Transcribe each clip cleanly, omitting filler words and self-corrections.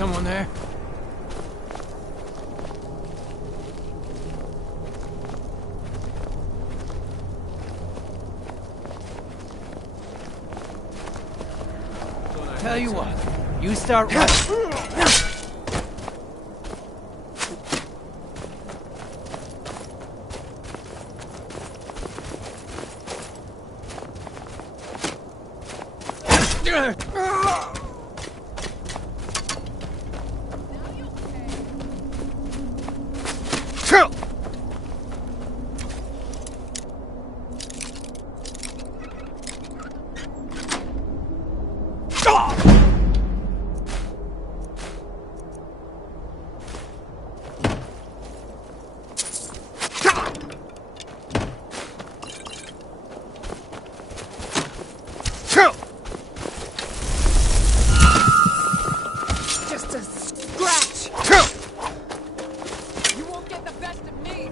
someone there? Tell you what, you start running. Just a scratch. You won't get the best of me.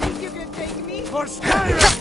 Think you can take me? For Skyrim!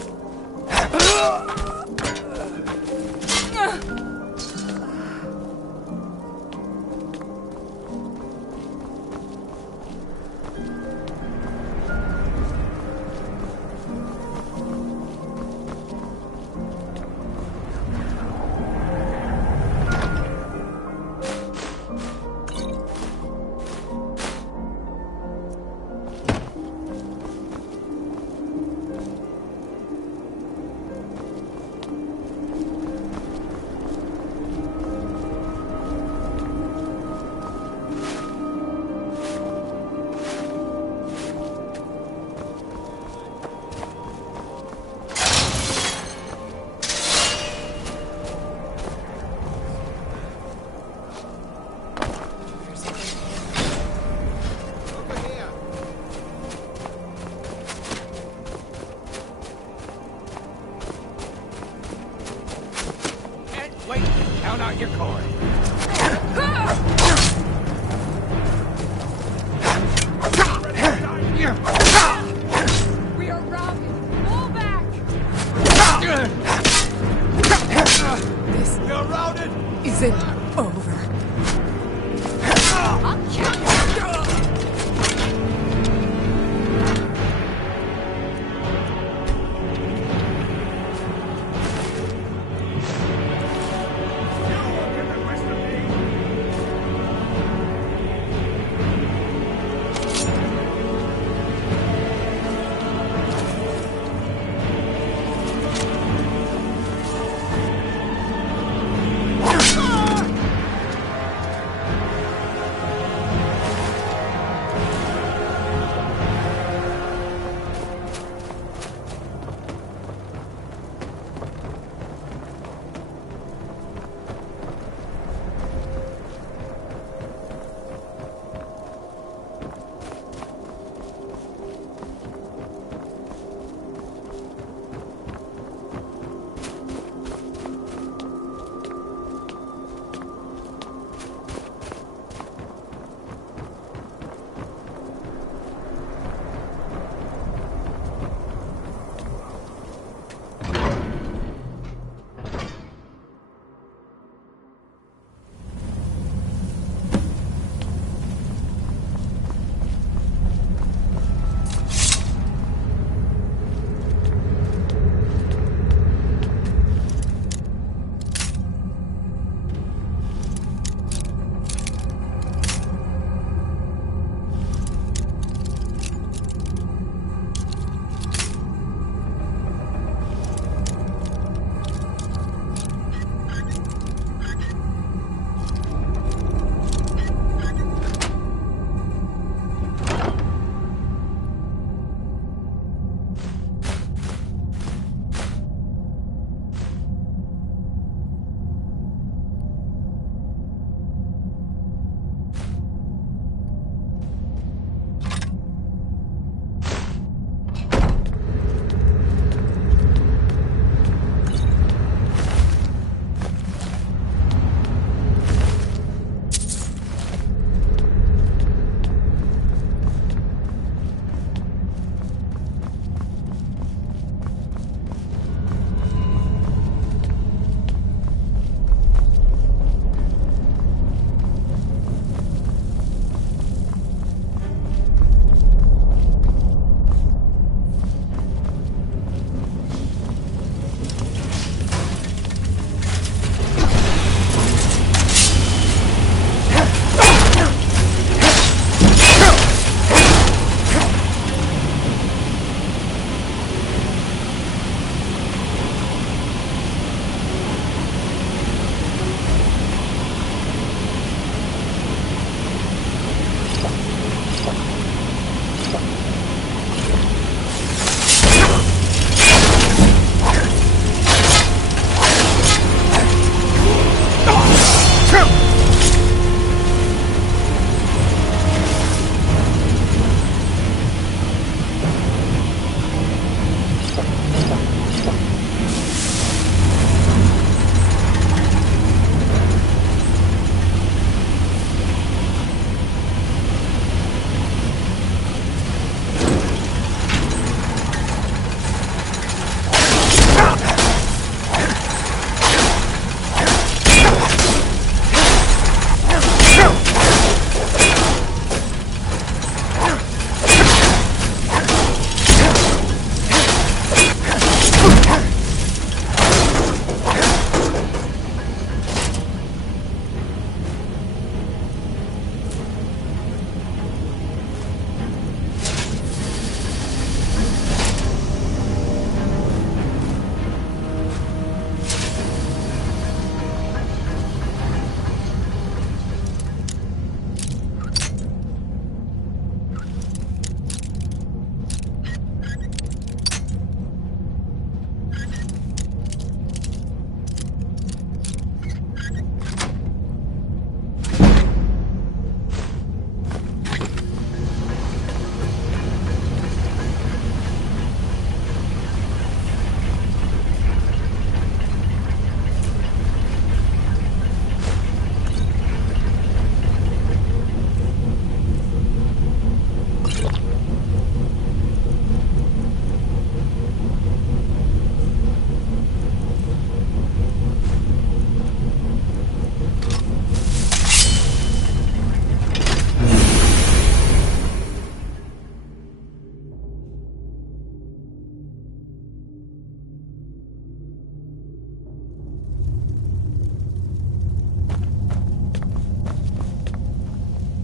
Wait, count out your coin. We are routed. Pull back. This You're routed! isn't over. I'll kill you.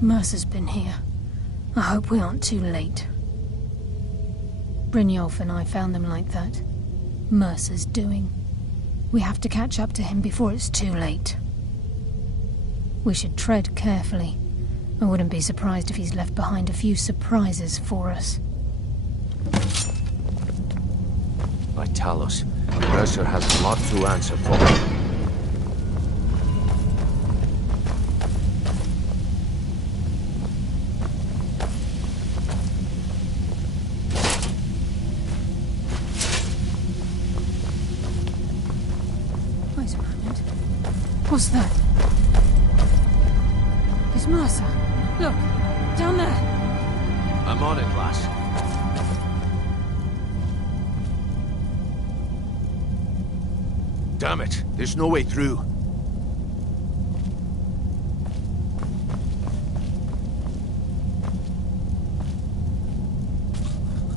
Mercer's been here. I hope we aren't too late. Brynjolf and I found them like that. Mercer's doing. We have to catch up to him before it's too late. We should tread carefully. I wouldn't be surprised if he's left behind a few surprises for us. By Talos, Mercer has a lot to answer for. Wait a moment. What's that? It's Mercer. Look, down there. I'm on it, lass. Damn it, there's no way through.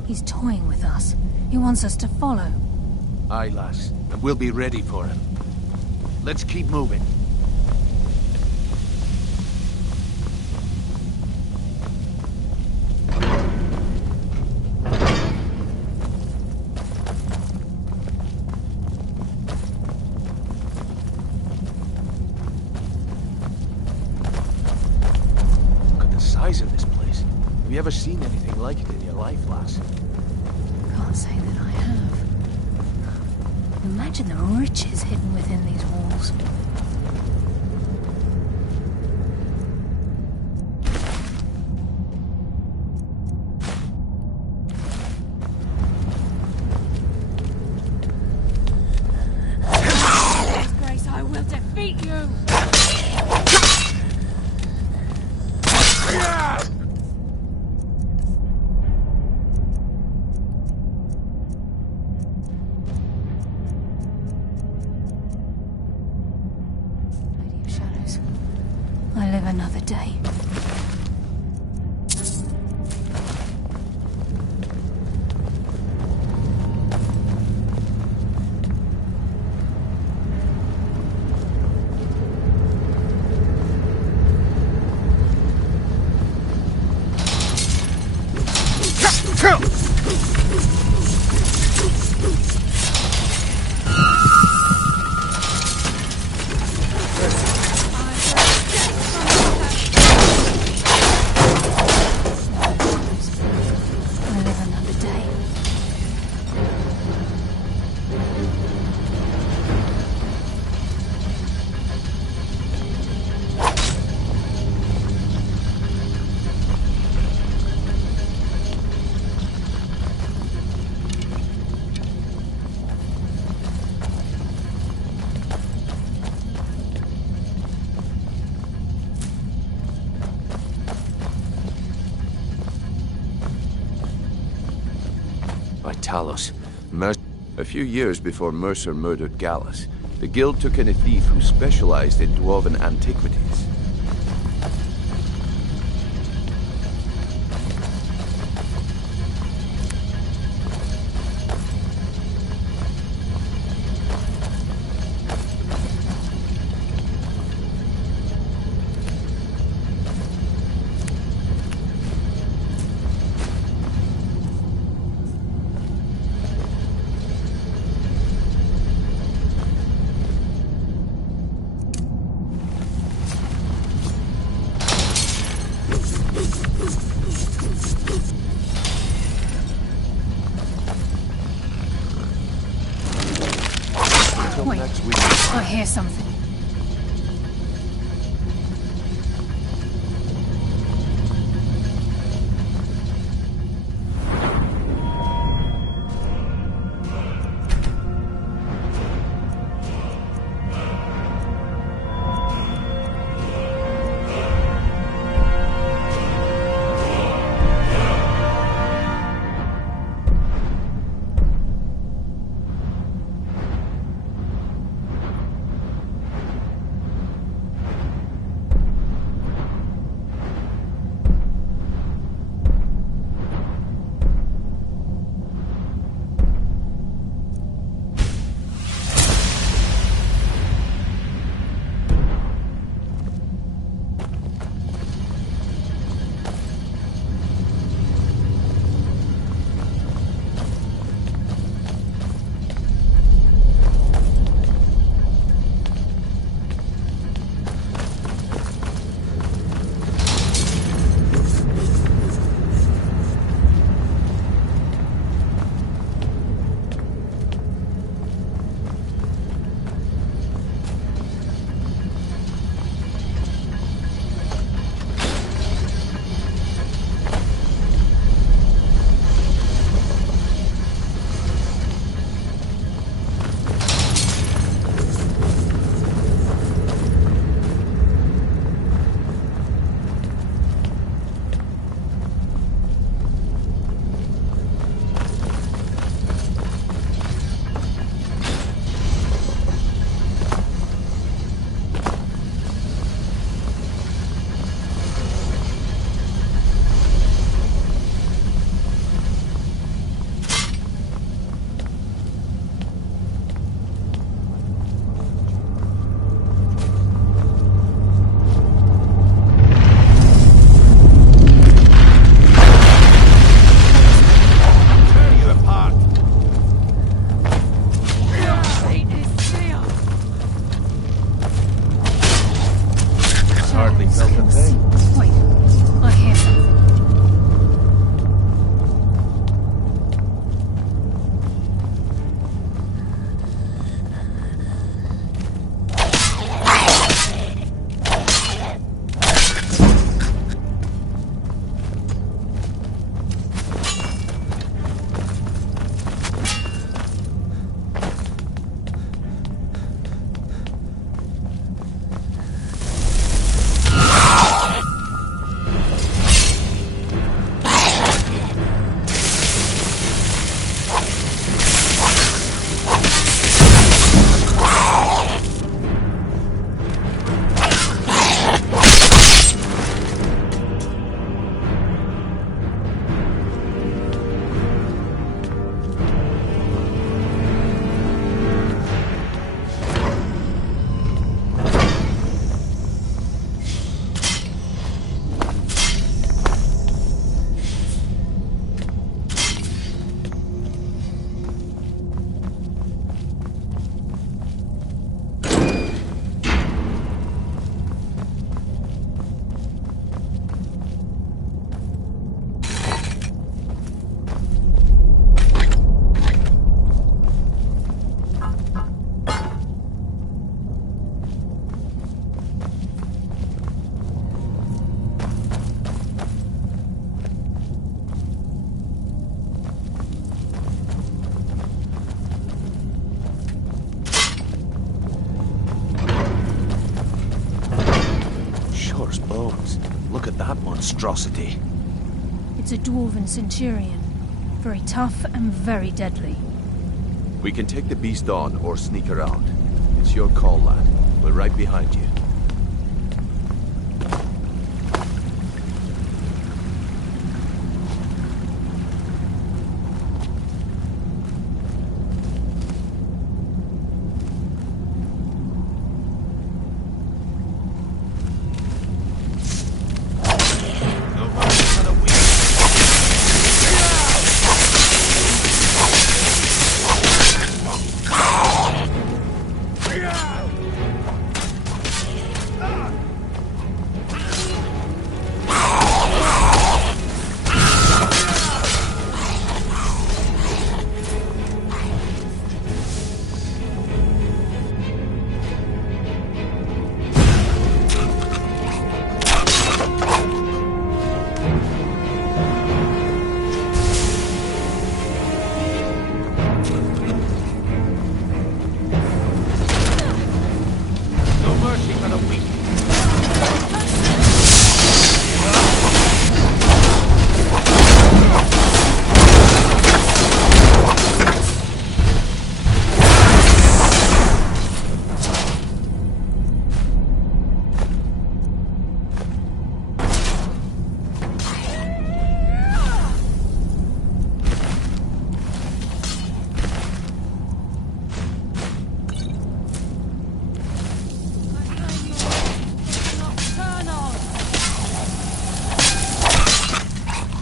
He's toying with us. He wants us to follow. Aye, lass, and we'll be ready for him. Let's keep moving. Of this place. Have you ever seen anything like it in your life, lass? Can't say that I have. Imagine the riches hidden within these walls. Grace, I will defeat you! Lady of Shadows, I live another day. I live another day. By Talos, Mercer. A few years before Mercer murdered Gallus, the guild took in a thief who specialized in dwarven antiquities. Until Wait. next week. I hear something. that monstrosity? It's a dwarven centurion. Very tough and very deadly. We can take the beast on or sneak around. It's your call, lad. We're right behind you.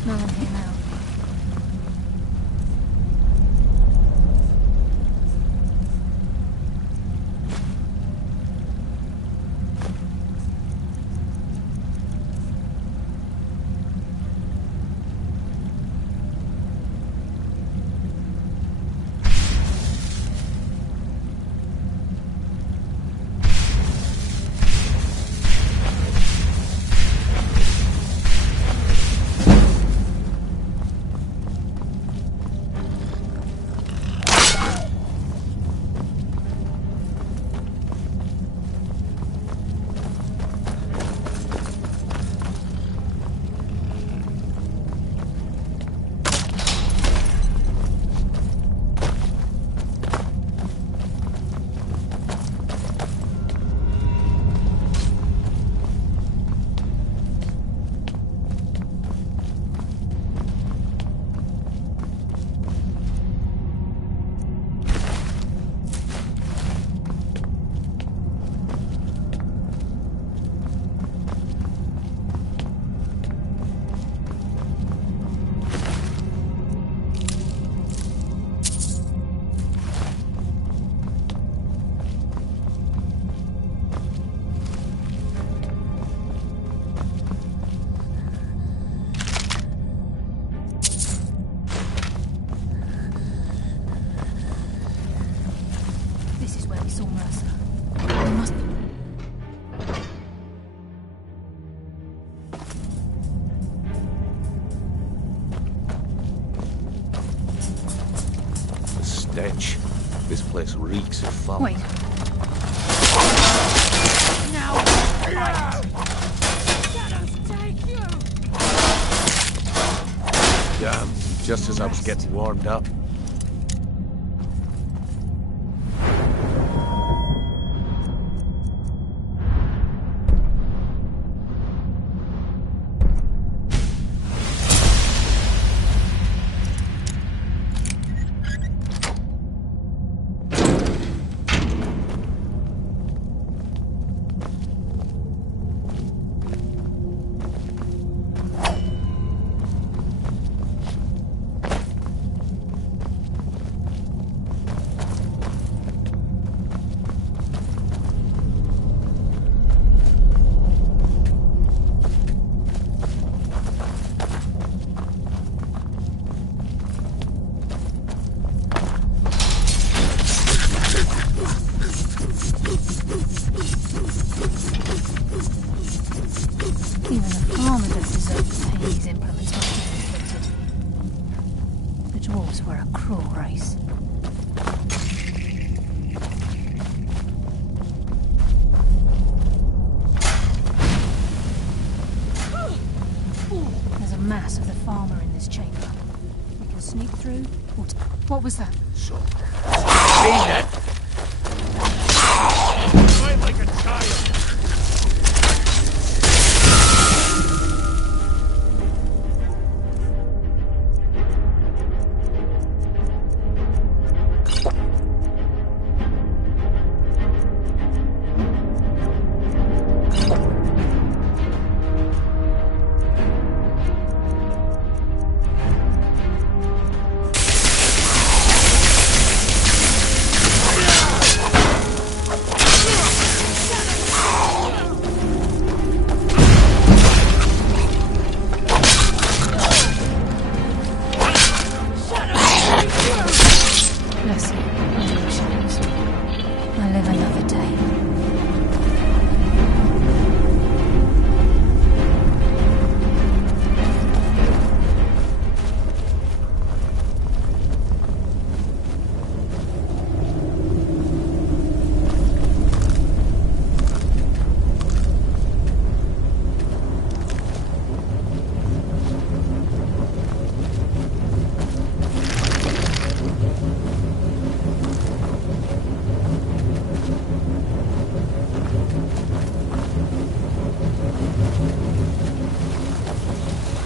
No one here now. Stench. This place reeks of foul. Wait. Now, fight! Shadows take you! Damn, just as I was getting warmed up. Even the farmer don't deserve the pain these implements must have inflicted. The dwarves were a cruel race. mass of the farmer in this chamber. We can sneak through, or... What was that? So, see that? Fight like a child. Bless you, shadows. I live another day.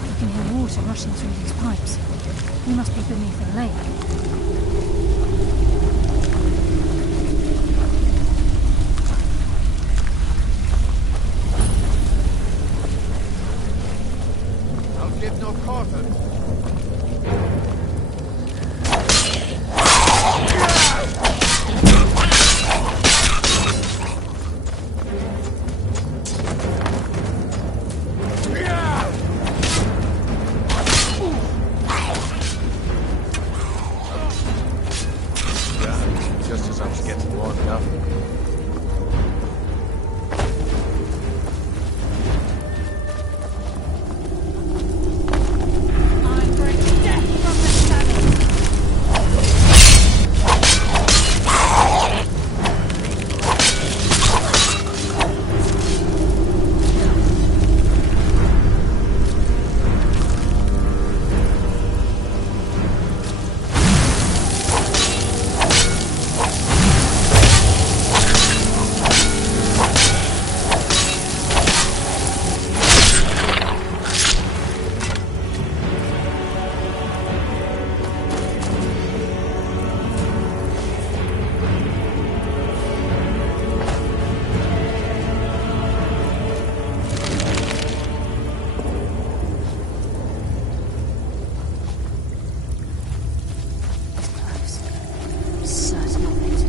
I can hear water rushing through these pipes. We must be beneath a lake. I'll give no quarter. Just as I was getting warmed up. I bring death from the shadows. Close. Certain of it.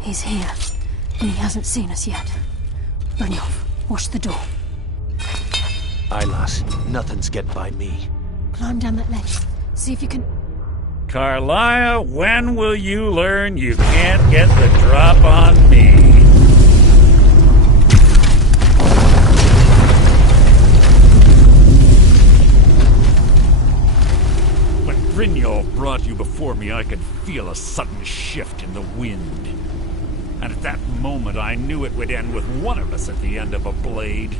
He's here, and he hasn't seen us yet. Brynjolf, watch the door. Aye, lass. Nothing's get by me. Climb down that ledge. See if you can... Carlia, when will you learn you can't get the drop on me? When Brynjolf brought you before me, I could feel a sudden shift in the wind. And at that moment, I knew it would end with one of us at the end of a blade.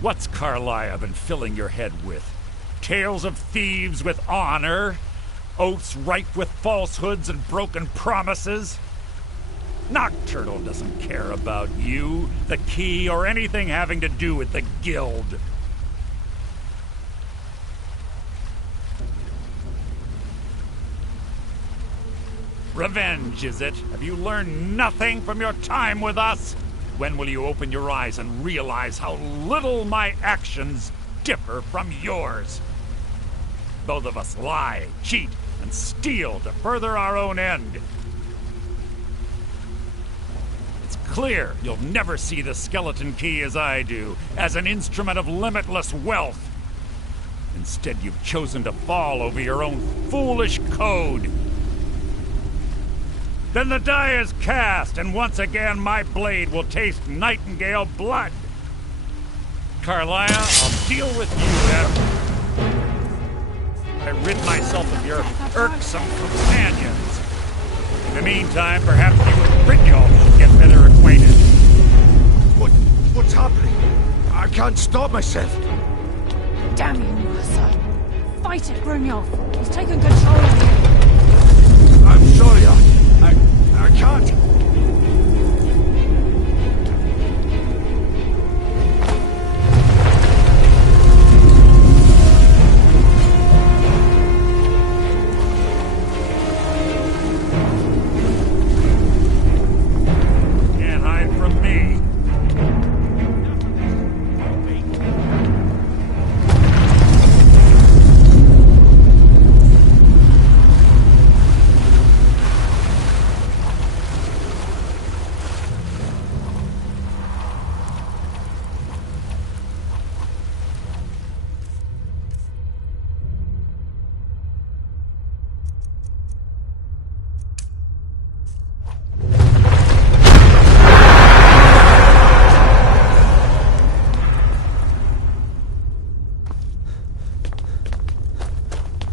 What's Carlia been filling your head with? Tales of thieves with honor? Oaths ripe with falsehoods and broken promises? Nocturnal doesn't care about you, the key, or anything having to do with the guild. Revenge, is it? Have you learned nothing from your time with us? When will you open your eyes and realize how little my actions differ from yours? Both of us lie, cheat, and steal to further our own end. It's clear you'll never see the skeleton key as I do, as an instrument of limitless wealth. Instead, you've chosen to fall over your own foolish code. Then the die is cast, and once again my blade will taste nightingale blood. Carlia, I'll deal with you after I rid myself of your irksome companions. In the meantime, perhaps you and Brynjolf should get better acquainted. What's happening? I can't stop myself. Damn you, Mercer. Fight it, Brunjolf. He's taken control of you. I'm sorry, I can't. Can't hide from me.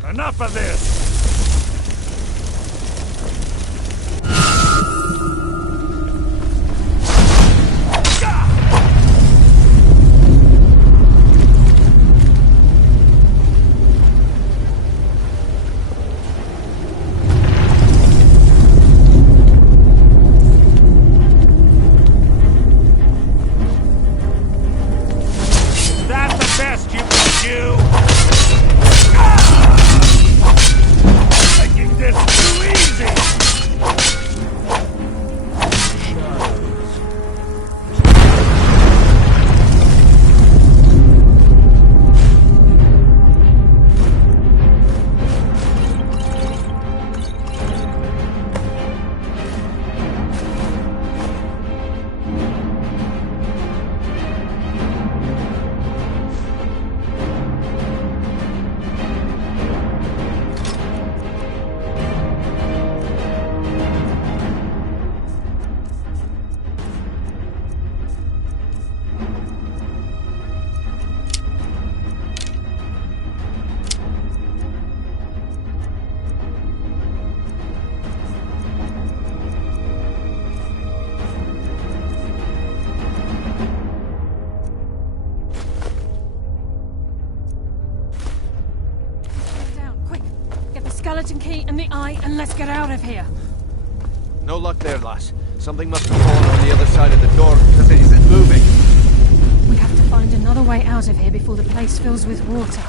Enough of this! Is that the best you can do? Making this too easy! Down, quick. Get the skeleton key and the eye, and let's get out of here. No luck there, lass. Something must have fallen on the other side of the door because it isn't moving. We have to find another way out of here before the place fills with water.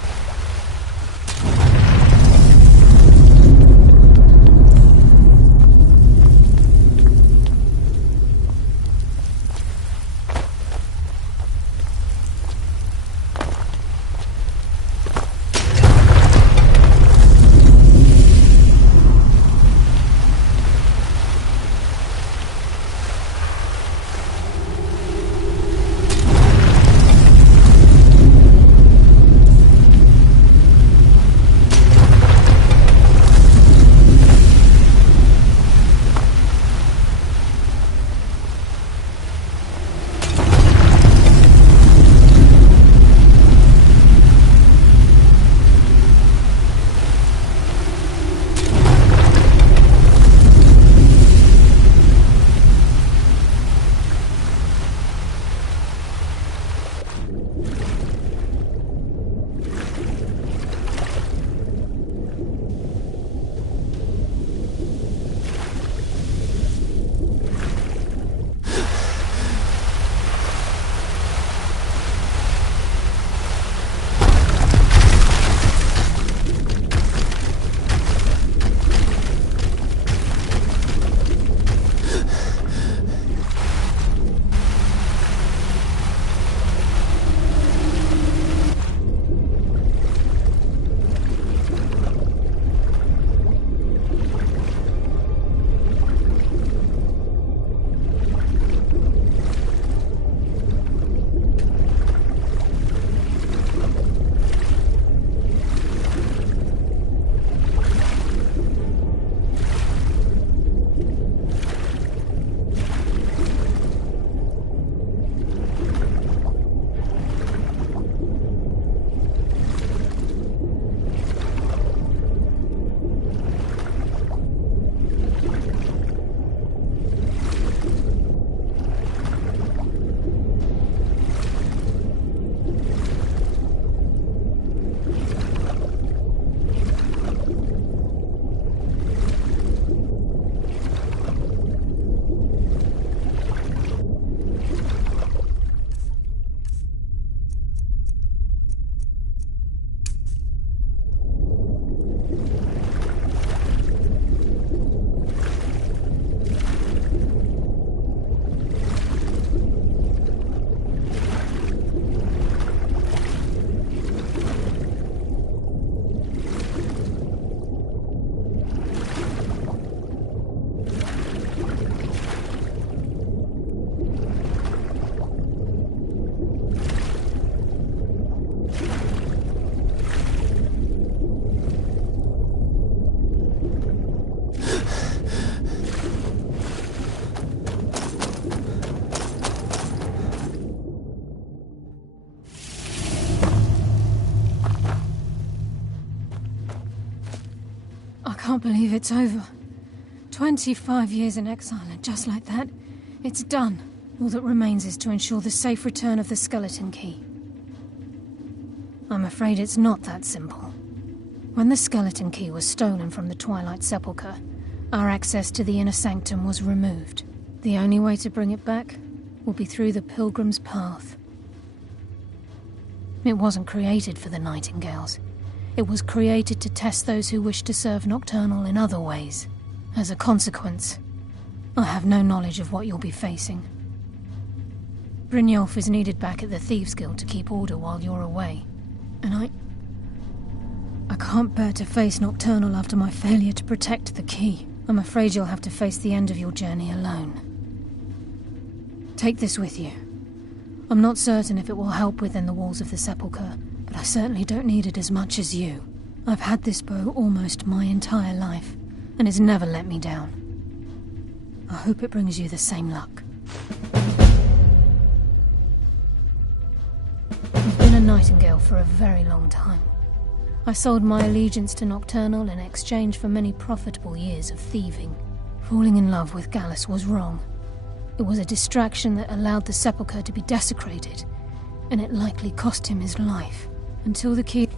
can't believe it's over. 25 years in exile, and just like that, it's done. All that remains is to ensure the safe return of the skeleton key. I'm afraid it's not that simple. When the skeleton key was stolen from the Twilight Sepulchre, our access to the inner sanctum was removed. The only way to bring it back will be through the Pilgrim's Path. It wasn't created for the Nightingales. It was created to test those who wish to serve Nocturnal in other ways. As a consequence, I have no knowledge of what you'll be facing. Brynjolf is needed back at the Thieves' Guild to keep order while you're away. And I can't bear to face Nocturnal after my failure to protect the key. I'm afraid you'll have to face the end of your journey alone. Take this with you. I'm not certain if it will help within the walls of the Sepulchre, but I certainly don't need it as much as you. I've had this bow almost my entire life, and it's never let me down. I hope it brings you the same luck. I've been a Nightingale for a very long time. I sold my allegiance to Nocturnal in exchange for many profitable years of thieving. Falling in love with Gallus was wrong. It was a distraction that allowed the Sepulchre to be desecrated, and it likely cost him his life. Until the key...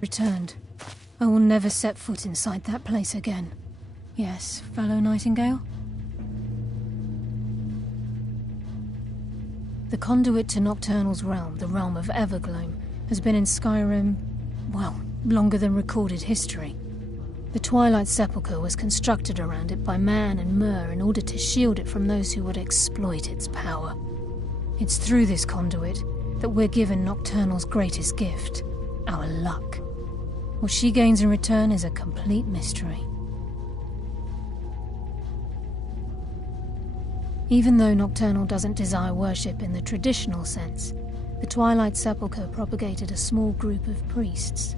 Returned. I will never set foot inside that place again. Yes, fellow Nightingale? The conduit to Nocturnal's realm, the realm of Evergloam, has been in Skyrim, well, longer than recorded history. The Twilight Sepulchre was constructed around it by man and Myr in order to shield it from those who would exploit its power. It's through this conduit that we're given Nocturnal's greatest gift, our luck. What she gains in return is a complete mystery. Even though Nocturnal doesn't desire worship in the traditional sense, the Twilight Sepulchre propagated a small group of priests.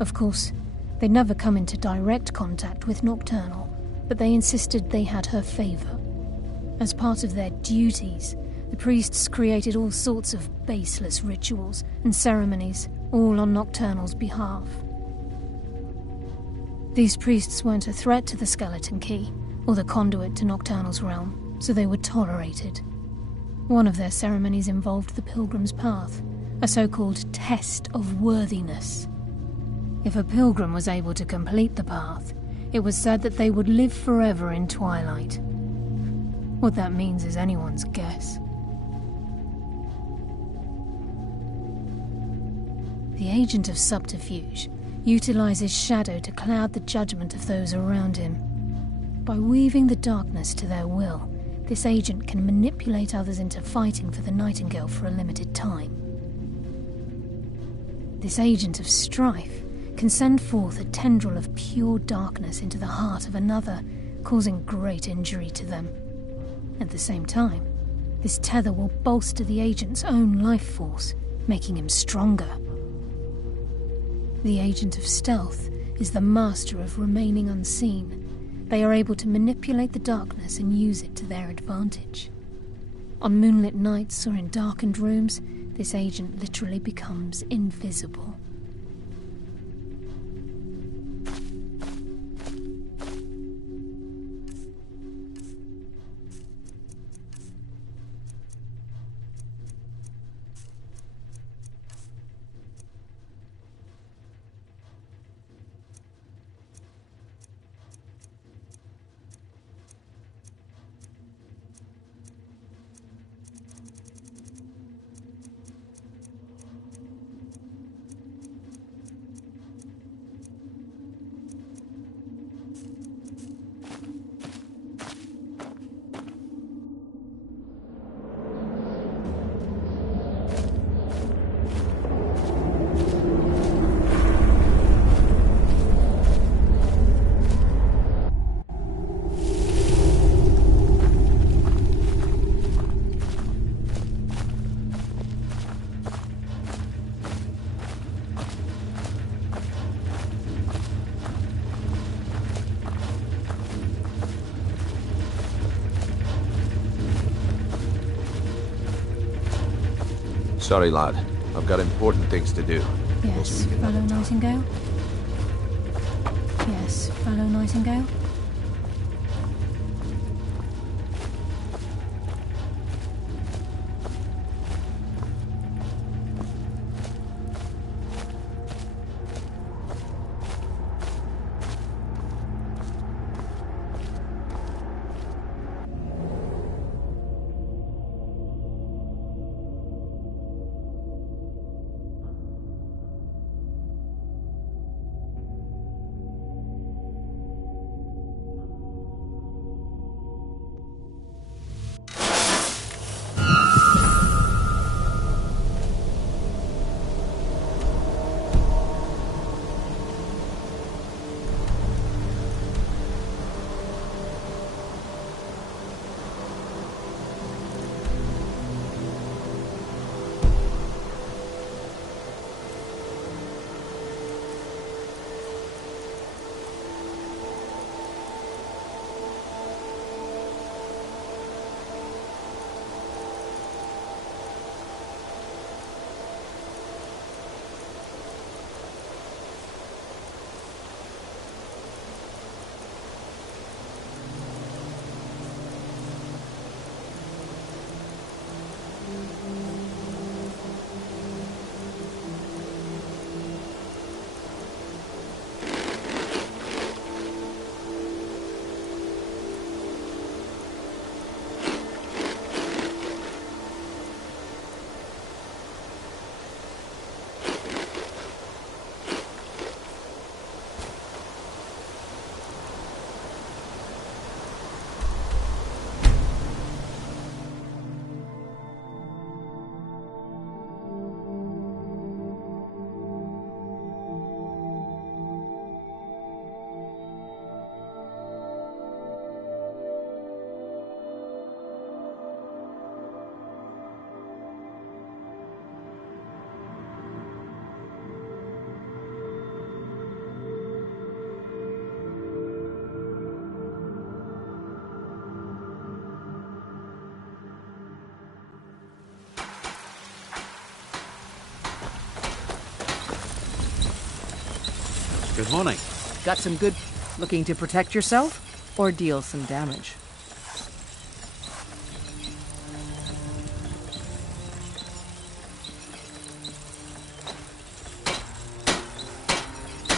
Of course, they'd never come into direct contact with Nocturnal, but they insisted they had her favor. As part of their duties, the priests created all sorts of baseless rituals and ceremonies, all on Nocturnal's behalf. These priests weren't a threat to the Skeleton Key, or the conduit to Nocturnal's realm, so they were tolerated. One of their ceremonies involved the Pilgrim's Path, a so-called test of worthiness. If a pilgrim was able to complete the path, it was said that they would live forever in Twilight. What that means is anyone's guess. The Agent of Subterfuge utilizes shadow to cloud the judgment of those around him. By weaving the darkness to their will, this agent can manipulate others into fighting for the Nightingale for a limited time. This agent of strife can send forth a tendril of pure darkness into the heart of another, causing great injury to them. At the same time, this tether will bolster the agent's own life force, making him stronger. The Agent of Stealth is the master of remaining unseen. They are able to manipulate the darkness and use it to their advantage. On moonlit nights or in darkened rooms, this agent literally becomes invisible. Sorry, lad. I've got important things to do. Yes, fellow Nightingale? Yes, fellow Nightingale? Good morning. Got some good... Looking to protect yourself? Or deal some damage?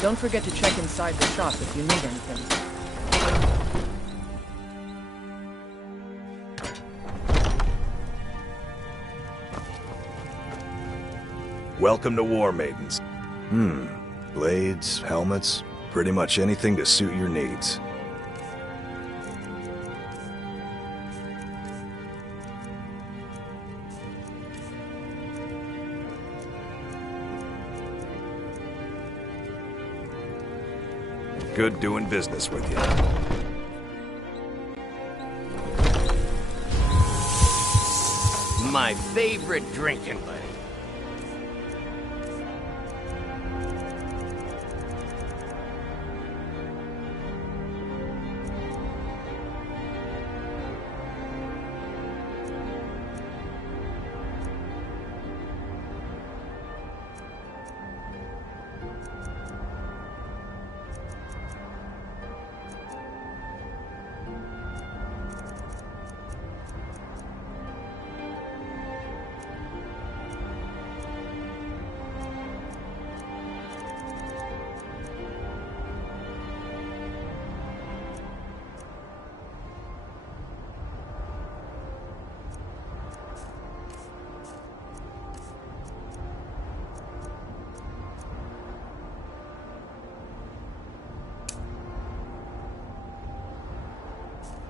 Don't forget to check inside the shop if you need anything. Welcome to War Maidens. Blades, helmets, pretty much anything to suit your needs. Good doing business with you. My favorite drinking buddy.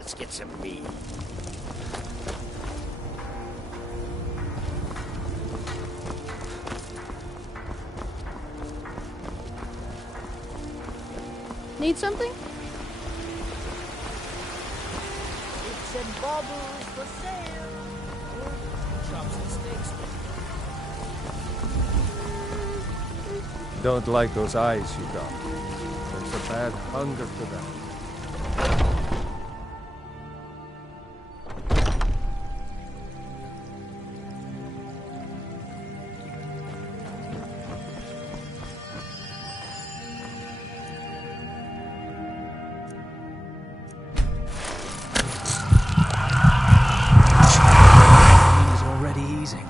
Let's get some meat. Need something? It's and baubles for sale. Chops and steaks. Don't like those eyes you got. There's a bad hunger to them. He's already easing.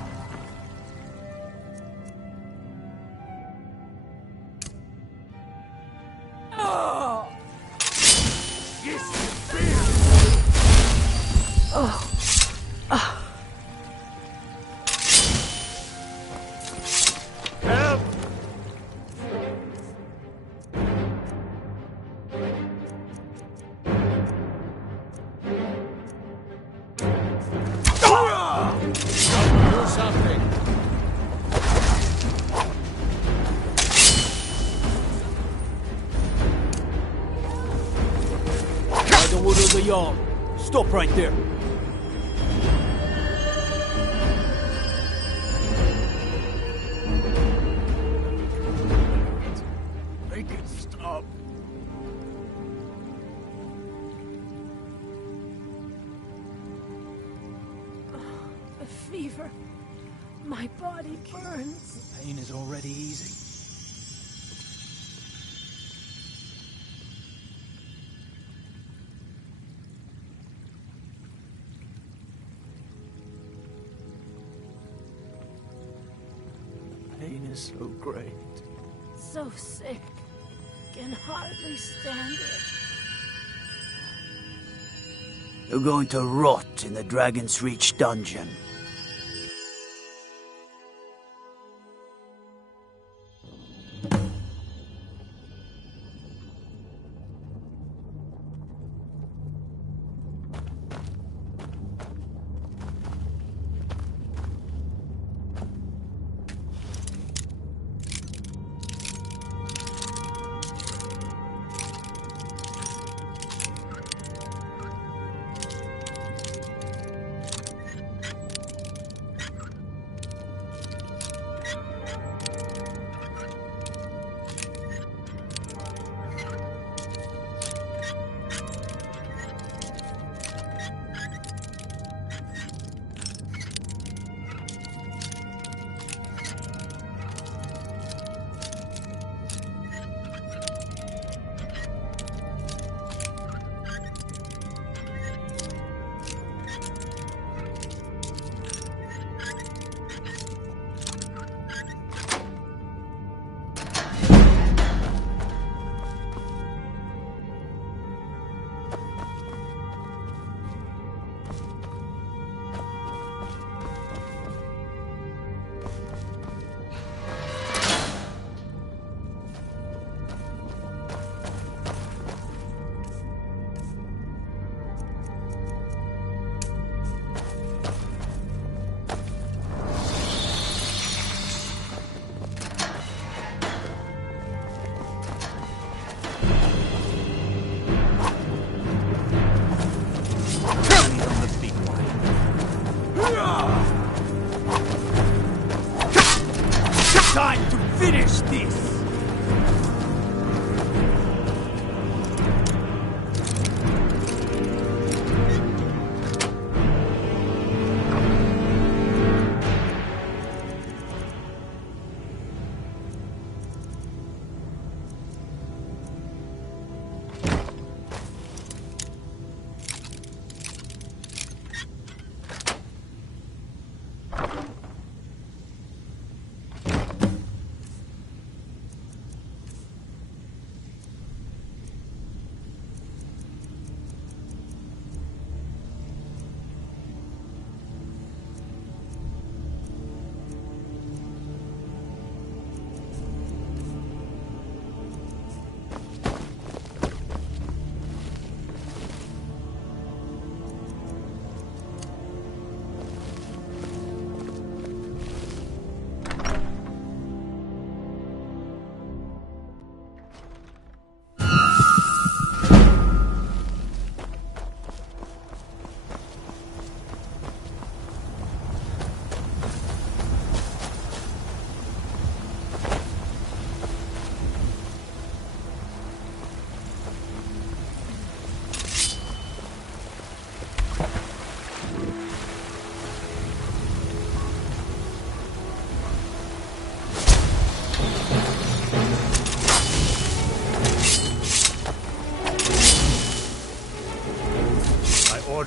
Do something. I don't order the yarn. Stop right there. Make it stop. The fever. My body burns. The pain is already easing. The pain is so great. So sick. Can hardly stand it. You're going to rot in the Dragon's Reach dungeon.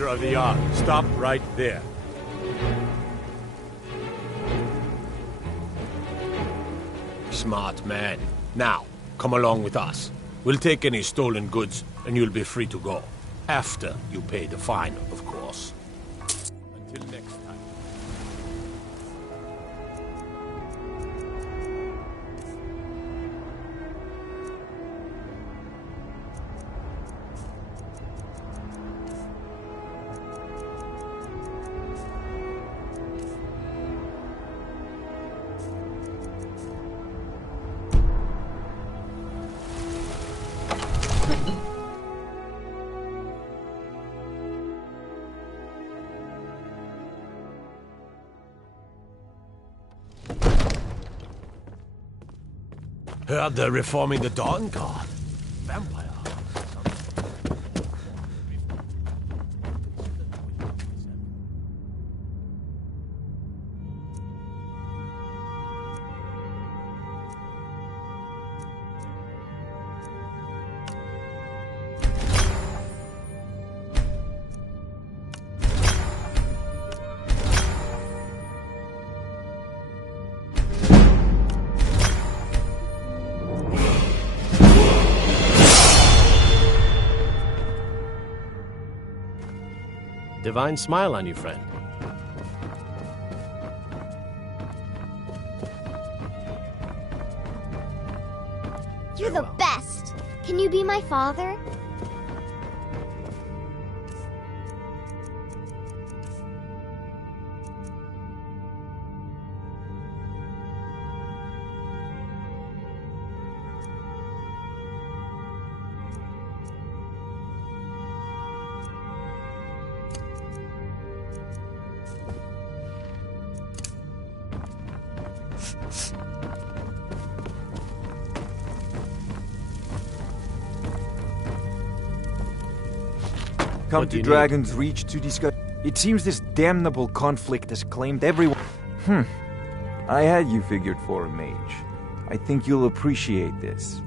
center of the arc. Stop right there. Smart man. Now, come along with us. We'll take any stolen goods, and you'll be free to go. After you pay the fine, of course. Until next time. Heard they're reforming the Dawn Guard. Vampire. Divine smile on you, friend. You're the best. Can you be my father? Come to Dragon's Reach to discuss. It seems this damnable conflict has claimed everyone. I had you figured for a mage. I think you'll appreciate this.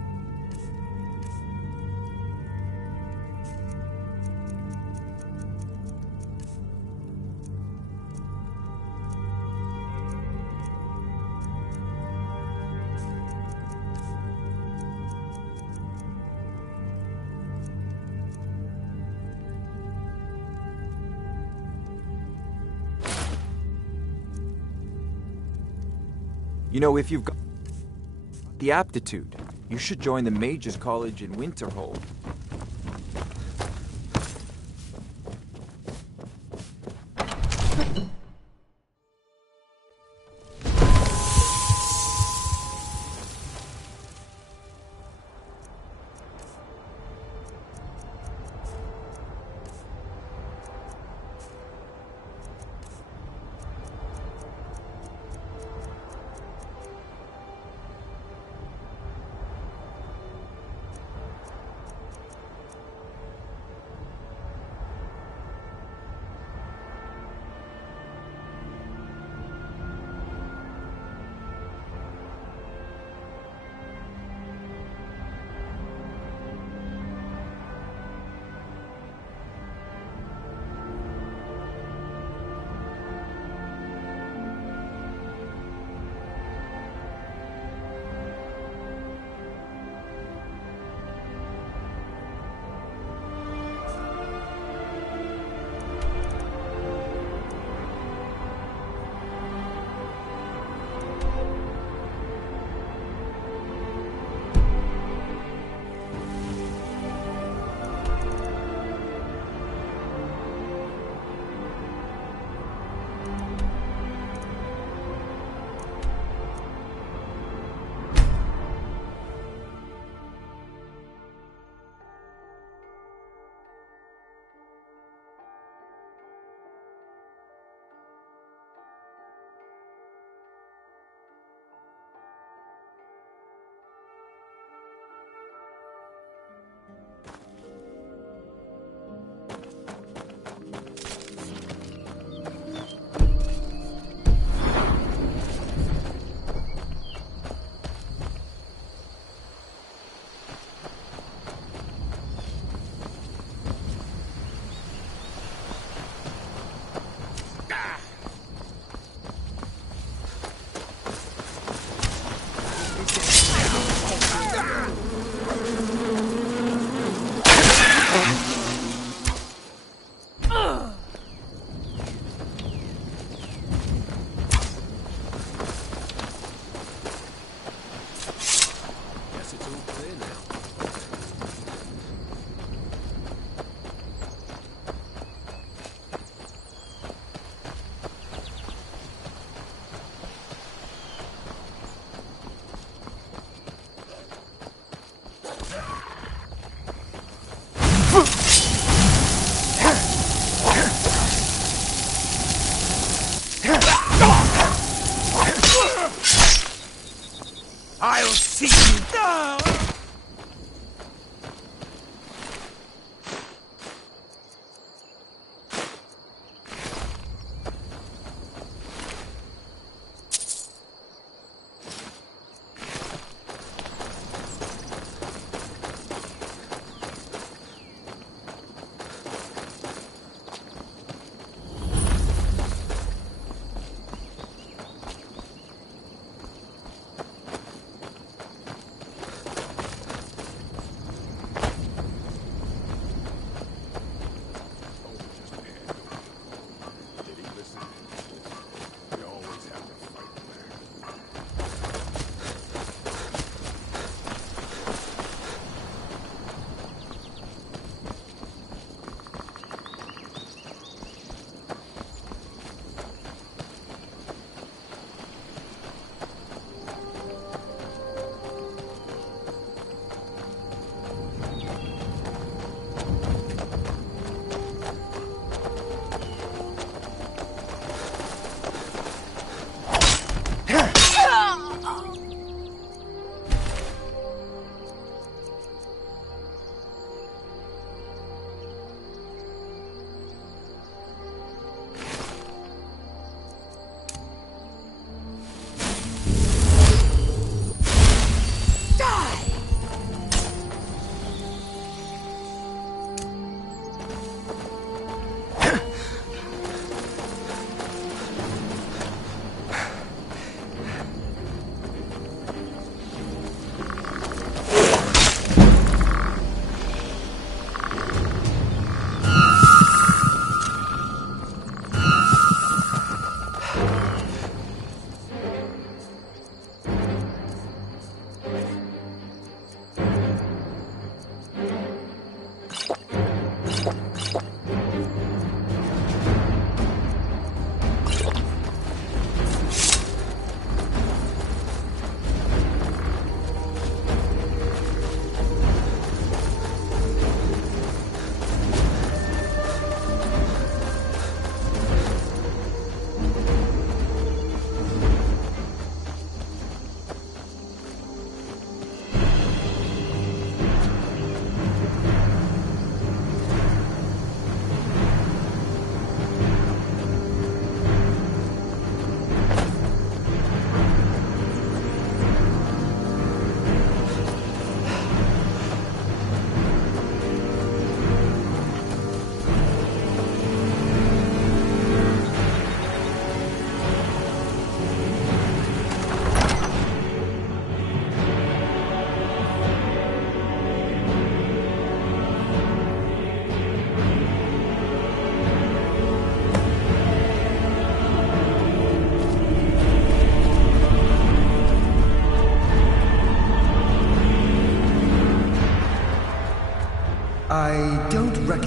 You know, if you've got the aptitude, you should join the Mages College in Winterhold.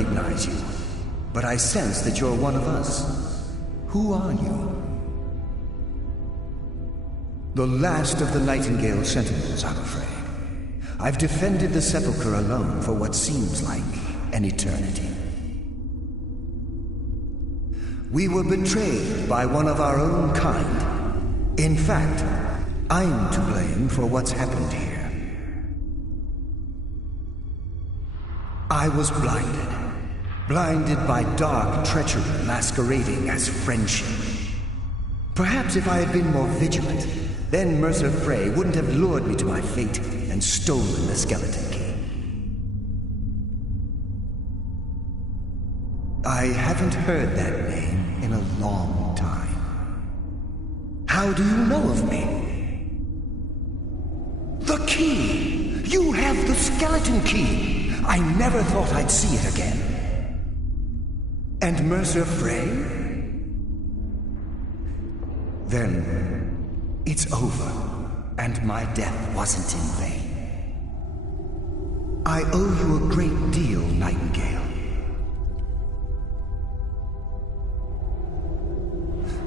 recognize you, but I sense that you're one of us. Who are you? The last of the Nightingale Sentinels, I'm afraid. I've defended the Sepulchre alone for what seems like an eternity. We were betrayed by one of our own kind. In fact, I'm to blame for what's happened here. I was blinded by dark treachery masquerading as friendship. Perhaps if I had been more vigilant, then Mercer Frey wouldn't have lured me to my fate and stolen the skeleton key. I haven't heard that name in a long time. How do you know of me? The key! You have the skeleton key! I never thought I'd see it again. And Mercer Frey? Then it's over, and my death wasn't in vain. I owe you a great deal, Nightingale.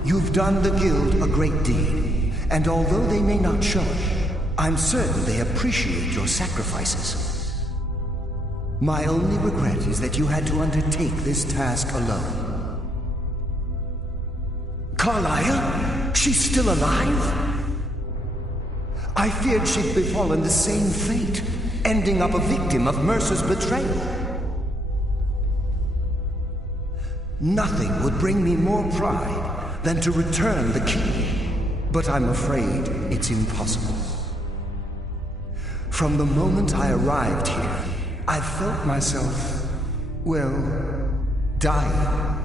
You've done the Guild a great deed, and although they may not show it, I'm certain they appreciate your sacrifices. My only regret is that you had to undertake this task alone. Carlia? She's still alive? I feared she'd befallen the same fate, ending up a victim of Mercer's betrayal. Nothing would bring me more pride than to return the key, but I'm afraid it's impossible. From the moment I arrived here, I felt myself, well, dying.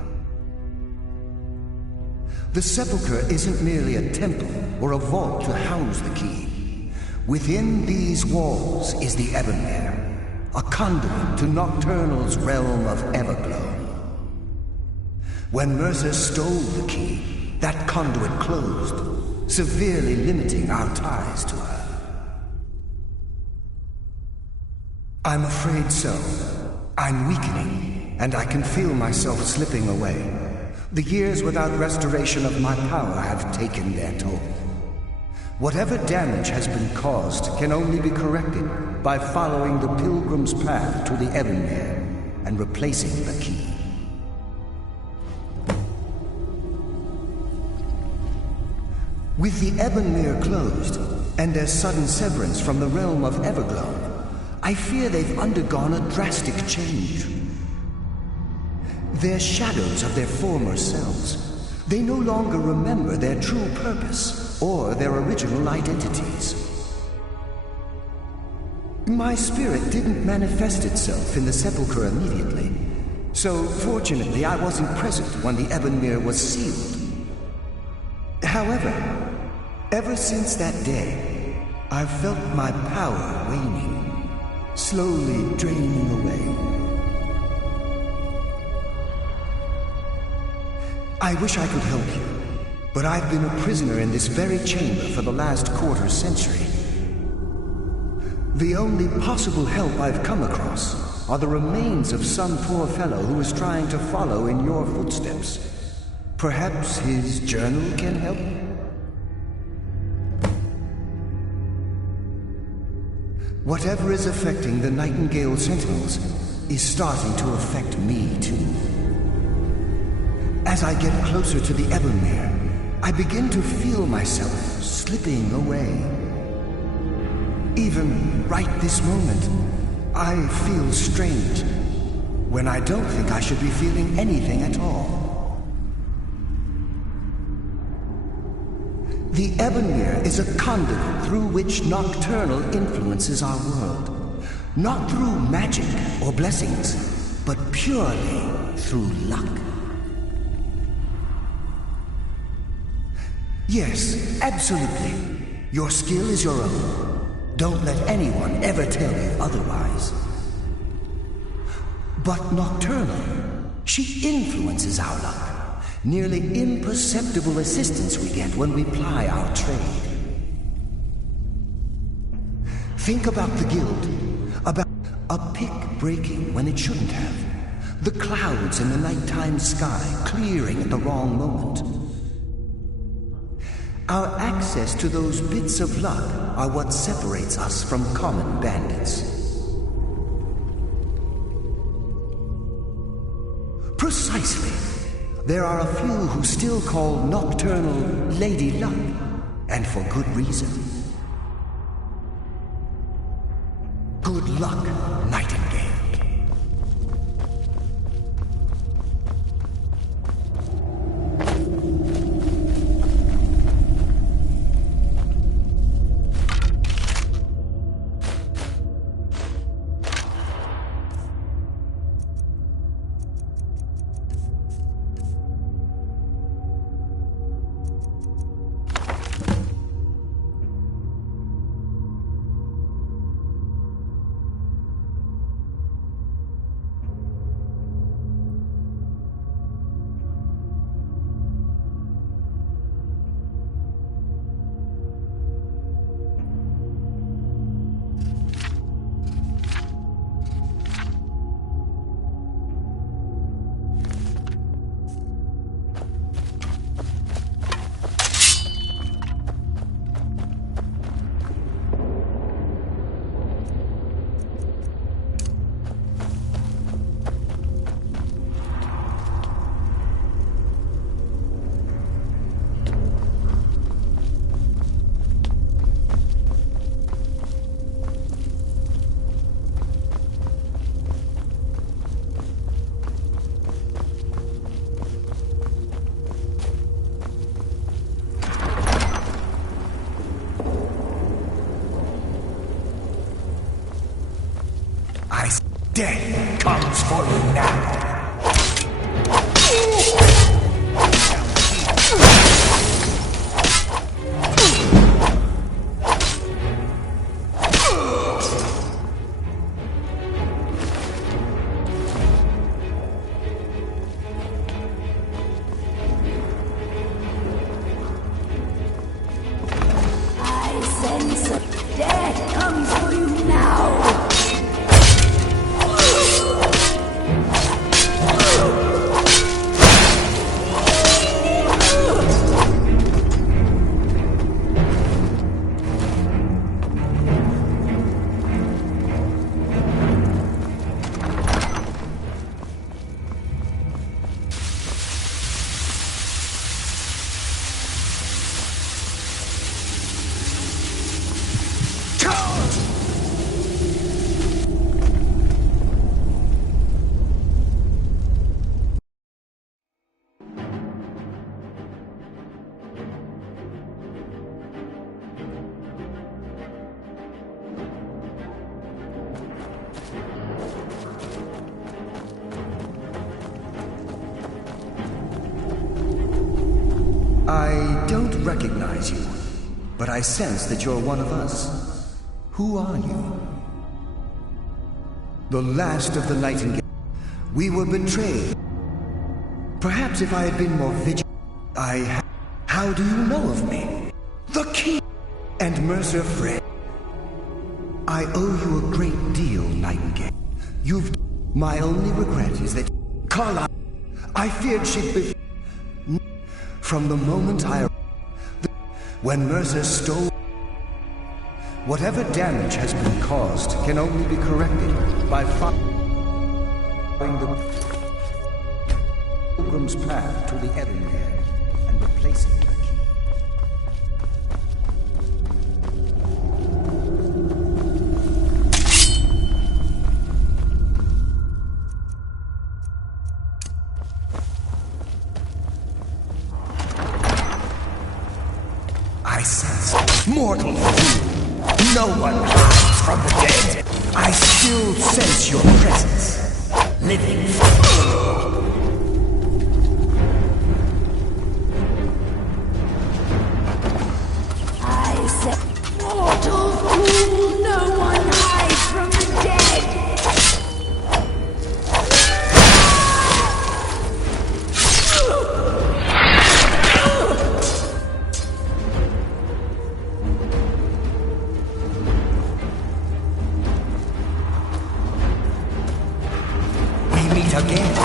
The Sepulchre isn't merely a temple or a vault to house the key. Within these walls is the Ebonmere, a conduit to Nocturnal's realm of Everglow. When Mercer stole the key, that conduit closed, severely limiting our ties to her. I'm afraid so. I'm weakening, and I can feel myself slipping away. The years without restoration of my power have taken their toll. Whatever damage has been caused can only be corrected by following the Pilgrim's path to the Ebonmere and replacing the key. With the Ebonmere closed, and their sudden severance from the realm of Everglow, I fear they've undergone a drastic change. They're shadows of their former selves. They no longer remember their true purpose or their original identities. My spirit didn't manifest itself in the Sepulchre immediately, so fortunately I wasn't present when the Ebonmere was sealed. However, ever since that day, I've felt my power waning, slowly draining away. I wish I could help you, but I've been a prisoner in this very chamber for the last quarter century. The only possible help I've come across are the remains of some poor fellow who is trying to follow in your footsteps. Perhaps his journal can help? Whatever is affecting the Nightingale Sentinels is starting to affect me too. As I get closer to the Ebonmere, I begin to feel myself slipping away. Even right this moment, I feel strange, when I don't think I should be feeling anything at all. The Ebonmere is a conduit through which Nocturnal influences our world. Not through magic or blessings, but purely through luck. Yes, absolutely. Your skill is your own. Don't let anyone ever tell you otherwise. But Nocturnal, she influences our luck. Nearly imperceptible assistance we get when we ply our trade. Think about the Guild. About a pick breaking when it shouldn't have. The clouds in the nighttime sky clearing at the wrong moment. Our access to those bits of luck are what separates us from common bandits. Precisely. There are a few who still call Nocturnal Lady Luck, and for good reason. Good luck, Nightingale. Death comes for you now. I sense death comes for you now. I don't recognize you, but I sense that you're one of us. Who are you? The last of the Nightingale. We were betrayed. Perhaps if I had been more vigilant, How do you know of me? The King and Mercer Frey. I owe you a great deal, Nightingale. My only regret is that Carla. I feared she'd be. From the moment when Mercer stole, whatever damage has been caused can only be corrected by following the pilgrim's path to the Evermere and replacing the key. I sense mortal fool. No one hides from the dead. I still sense your presence. Living I said, mortal fool, no one hides from the dead. meet again.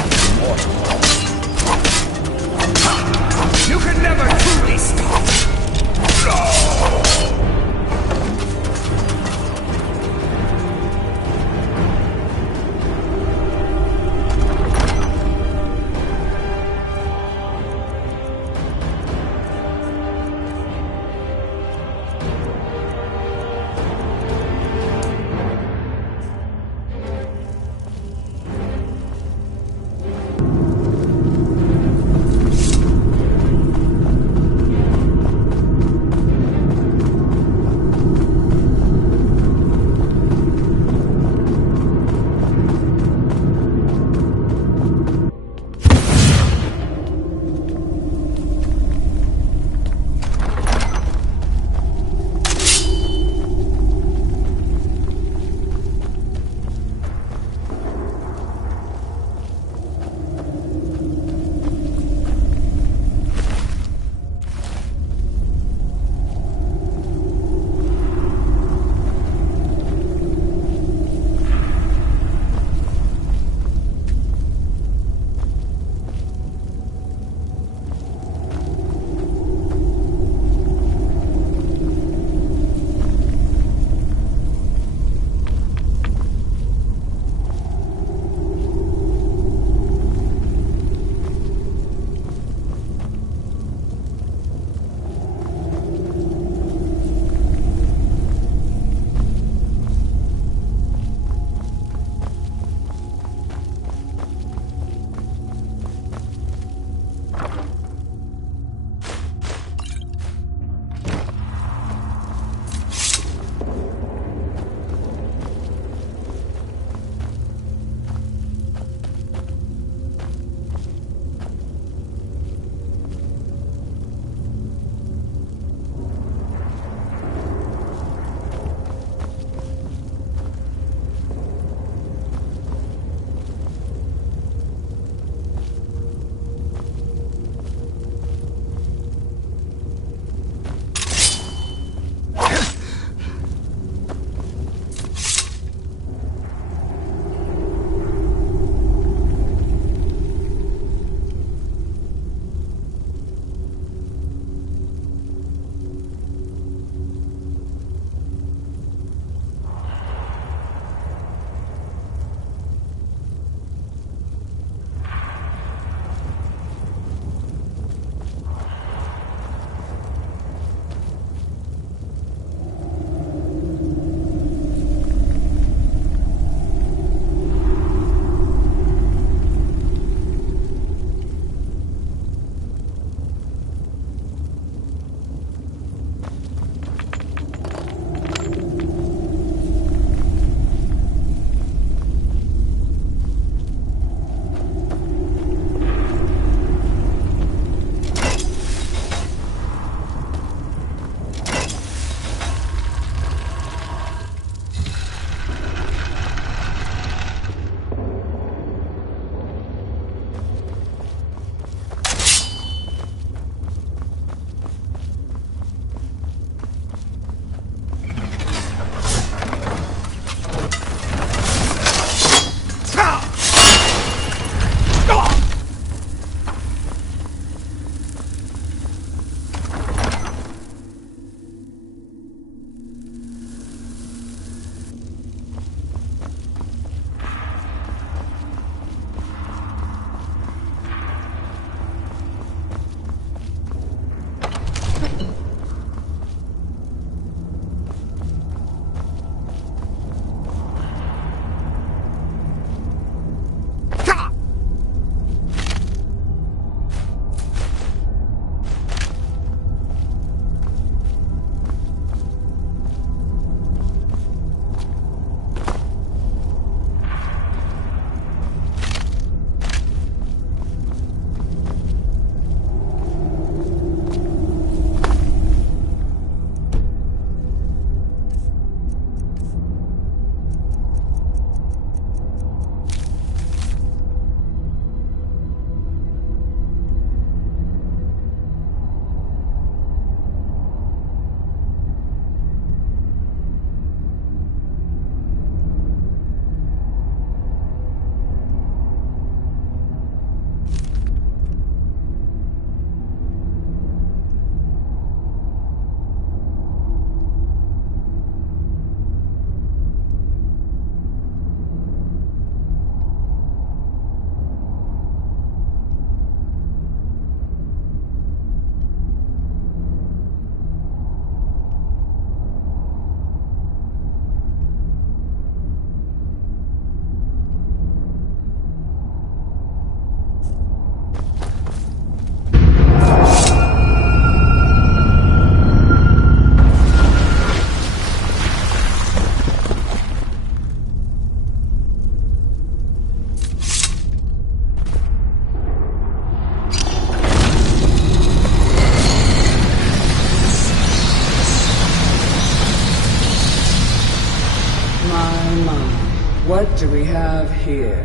what do we have here?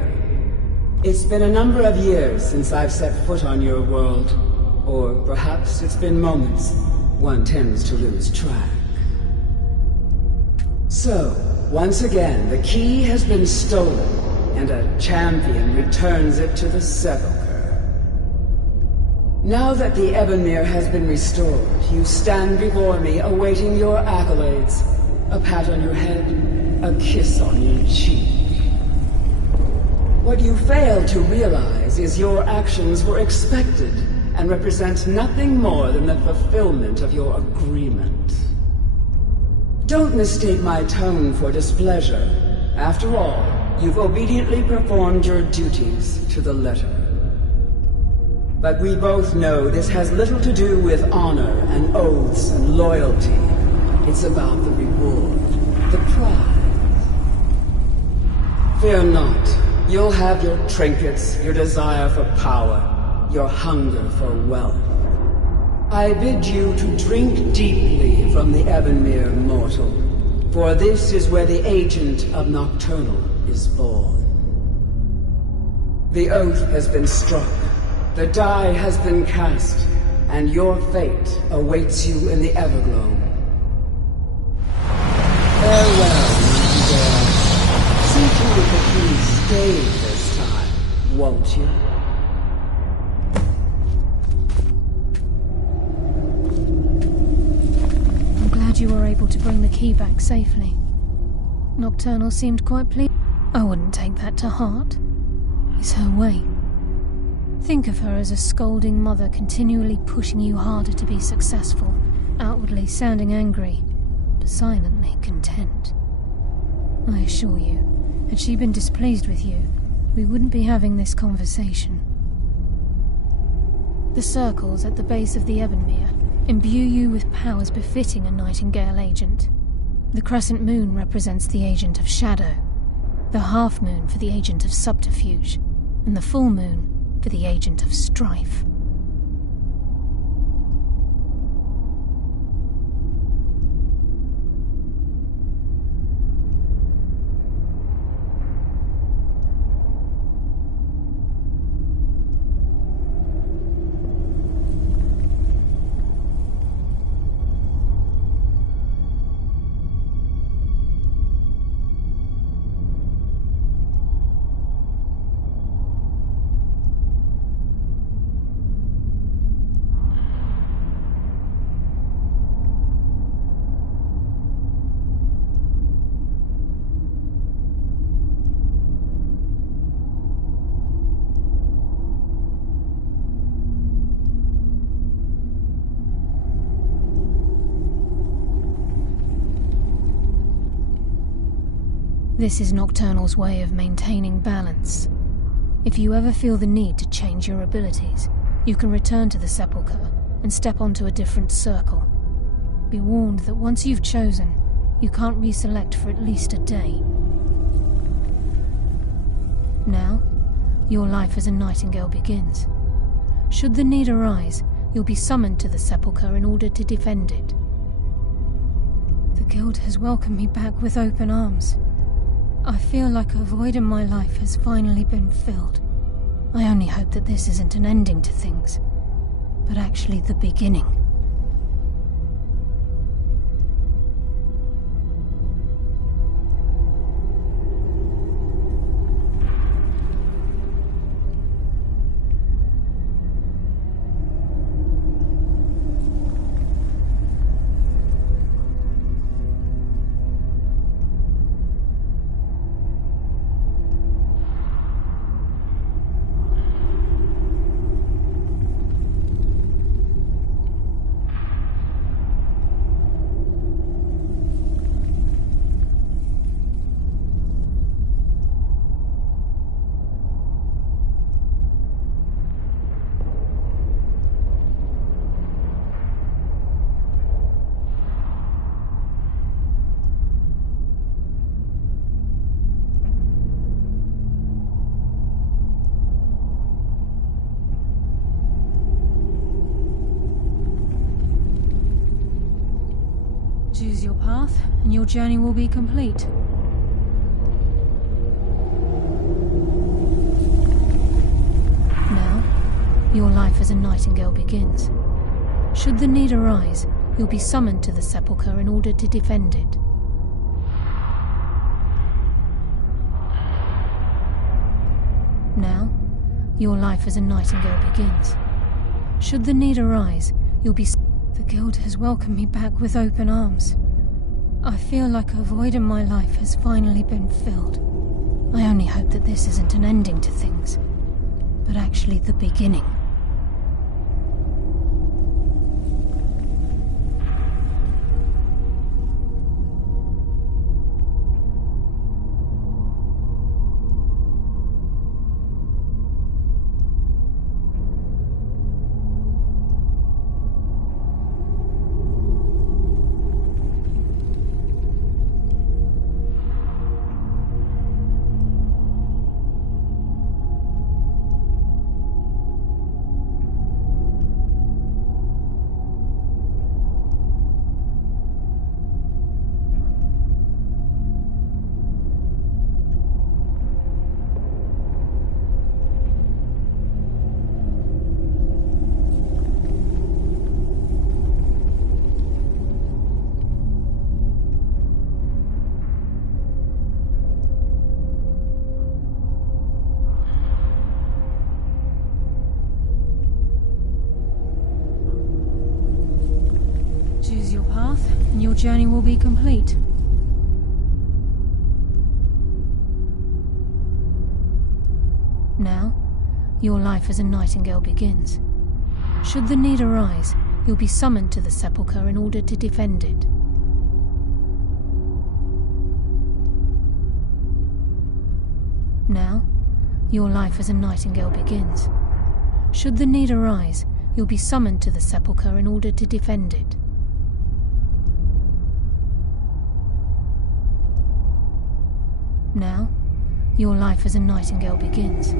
It's been a number of years since I've set foot on your world. Or perhaps it's been moments. One tends to lose track. So, once again, the key has been stolen, and a champion returns it to the Sepulchre. Now that the Ebonmere has been restored, you stand before me awaiting your accolades. A pat on your head, a kiss on your cheek. What you fail to realize is your actions were expected and represent nothing more than the fulfillment of your agreement. Don't mistake my tone for displeasure. After all, you've obediently performed your duties to the letter. But we both know this has little to do with honor and oaths and loyalty. It's about the reward, the prize. Fear not. You'll have your trinkets, your desire for power, your hunger for wealth. I bid you to drink deeply from the Ebonmere mortal, for this is where the agent of Nocturnal is born. The oath has been struck, the die has been cast, and your fate awaits you in the Everglow. Farewell, my girl. See to it that you stay this time, won't you? I'm glad you were able to bring the key back safely. Nocturnal seemed quite pleased. I wouldn't take that to heart. It's her way. Think of her as a scolding mother continually pushing you harder to be successful, outwardly sounding angry, but silently content. I assure you, had she been displeased with you, we wouldn't be having this conversation. The circles at the base of the Ebonmere imbue you with powers befitting a Nightingale agent. The crescent moon represents the agent of shadow, the half moon for the agent of subterfuge, and the full moon for the agent of strife. This is Nocturnal's way of maintaining balance. If you ever feel the need to change your abilities, you can return to the Sepulchre and step onto a different circle. Be warned that once you've chosen, you can't reselect for at least a day. Now, your life as a Nightingale begins. Should the need arise, you'll be summoned to the Sepulchre in order to defend it. The Guild has welcomed me back with open arms. I feel like a void in my life has finally been filled. I only hope that this isn't an ending to things, but actually the beginning. Choose your path, and your journey will be complete. your life as a nightingale begins. Should the need arise, you'll be summoned to the sepulchre in order to defend it. Now, your life as a nightingale begins. Should the need arise, you'll be... The guild has welcomed me back with open arms. I feel like a void in my life has finally been filled. I only hope that this isn't an ending to things, but actually the beginning. Choose your path, and your journey will be complete. Now, your life as a nightingale begins. Should the need arise, you'll be summoned to the sepulchre in order to defend it. Now, your life as a nightingale begins. Should the need arise, you'll be summoned to the sepulchre in order to defend it. Now, your life as a nightingale begins.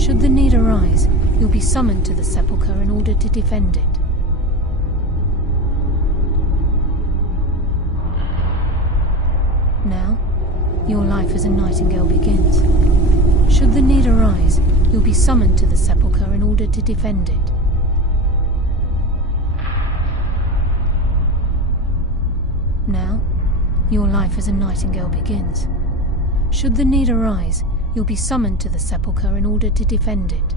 Should the need arise, you'll be summoned to the sepulchre in order to defend it. Now, your life as a nightingale begins. Should the need arise, you'll be summoned to the sepulchre in order to defend it. Now, your life as a nightingale begins. Should the need arise, you'll be summoned to the sepulchre in order to defend it.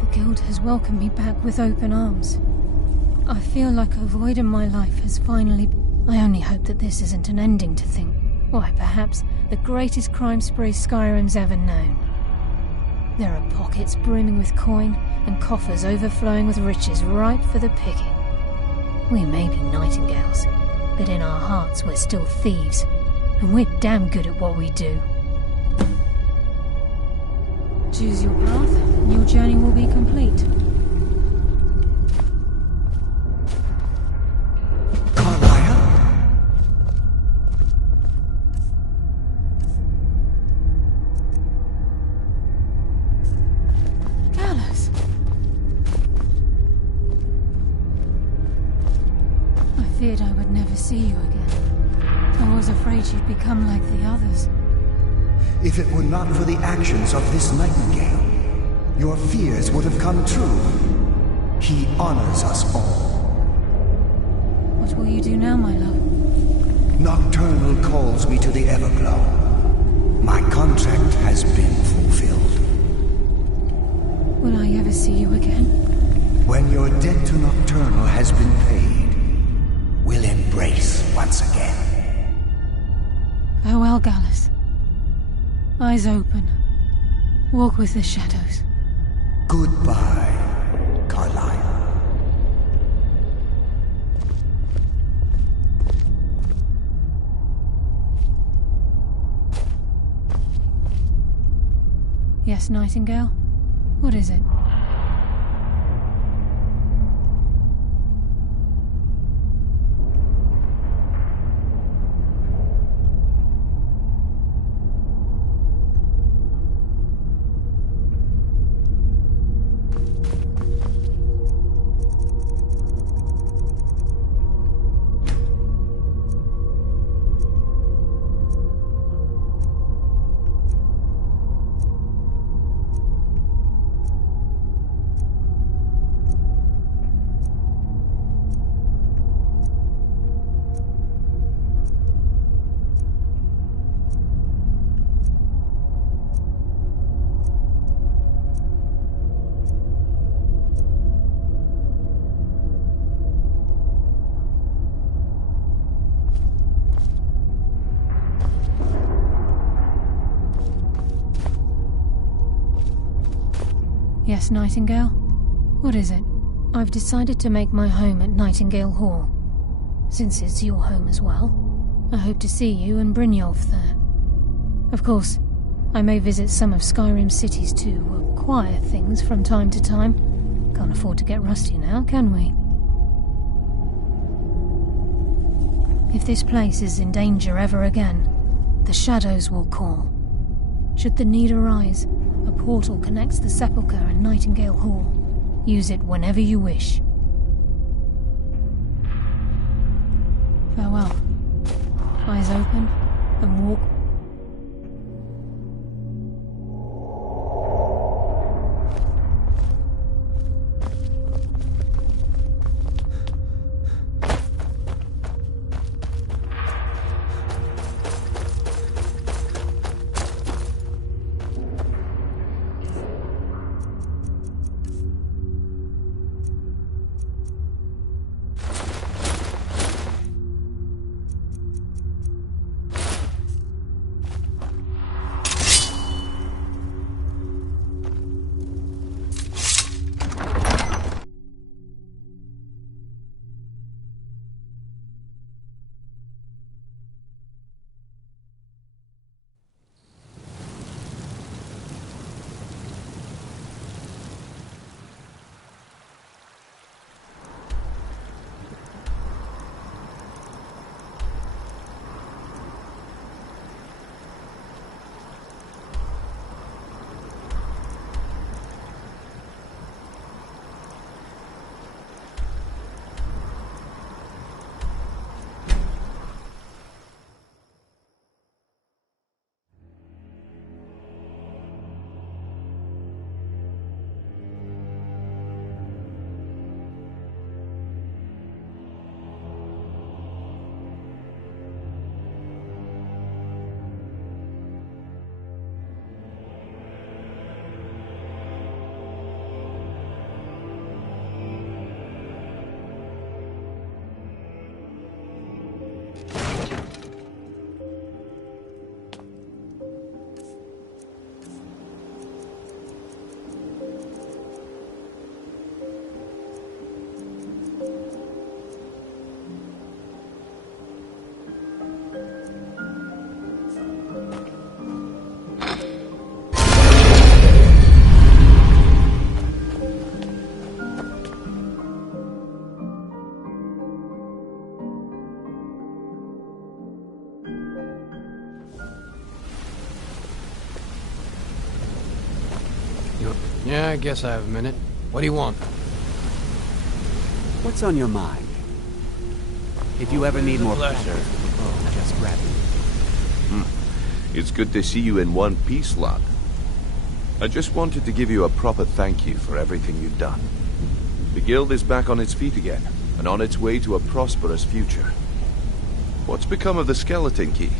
The guild has welcomed me back with open arms. I feel like a void in my life has finally... I only hope that this isn't an ending to things. Why, perhaps the greatest crime spree Skyrim's ever known. There are pockets brimming with coin and coffers overflowing with riches ripe for the picking. We may be nightingales, but in our hearts we're still thieves. And we're damn good at what we do. Choose your path, and your journey will be complete. Gallus! I feared I would never see you again. I was afraid you'd become like the others. If it were not for the actions of this nightingale, your fears would have come true. He honors us all. What will you do now, my love? Nocturnal calls me to the Everglow. My contract has been fulfilled. Will I ever see you again? When your debt to Nocturnal has been paid, we'll embrace once again. Farewell, Gallus. Eyes open. Walk with the shadows. Goodbye, Carlyle. Yes, Nightingale? What is it? Miss Nightingale? What is it? I've decided to make my home at Nightingale Hall. Since it's your home as well, I hope to see you and Brynjolf there. Of course, I may visit some of Skyrim's cities to acquire things from time to time. Can't afford to get rusty now, can we? If this place is in danger ever again, the shadows will call. Should the need arise, a portal connects the Sepulchre and Nightingale Hall. Use it whenever you wish. Farewell. Eyes open and walk. Yeah, I guess I have a minute. What do you want? What's on your mind? If you ever need more pleasure, just grab me. It's good to see you in one piece, lad. I just wanted to give you a proper thank you for everything you've done. The guild is back on its feet again, and on its way to a prosperous future. What's become of the skeleton key?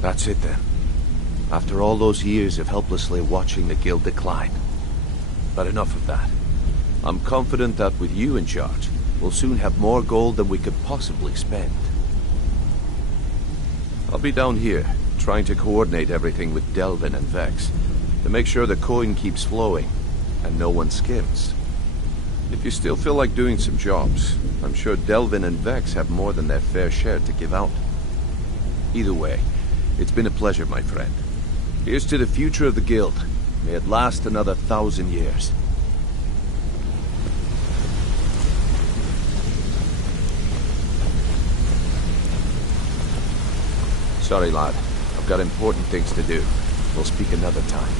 That's it then. After all those years of helplessly watching the guild decline. But enough of that. I'm confident that with you in charge, we'll soon have more gold than we could possibly spend. I'll be down here, trying to coordinate everything with Delvin and Vex, to make sure the coin keeps flowing, and no one skims. If you still feel like doing some jobs, I'm sure Delvin and Vex have more than their fair share to give out. Either way, it's been a pleasure, my friend. Here's to the future of the guild. May it last another 1,000 years. Sorry, lad. I've got important things to do. We'll speak another time.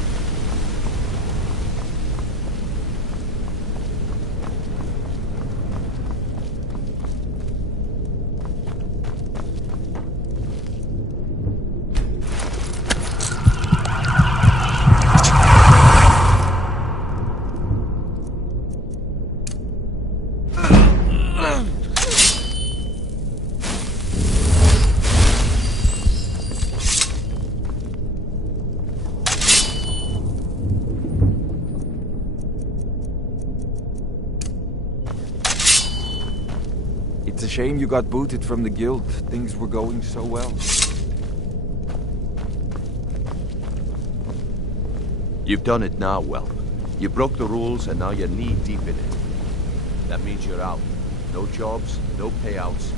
It's a shame you got booted from the guild. Things were going so well. You've done it now, Whelp. You broke the rules and now you're knee-deep in it. That means you're out. No jobs, no payouts.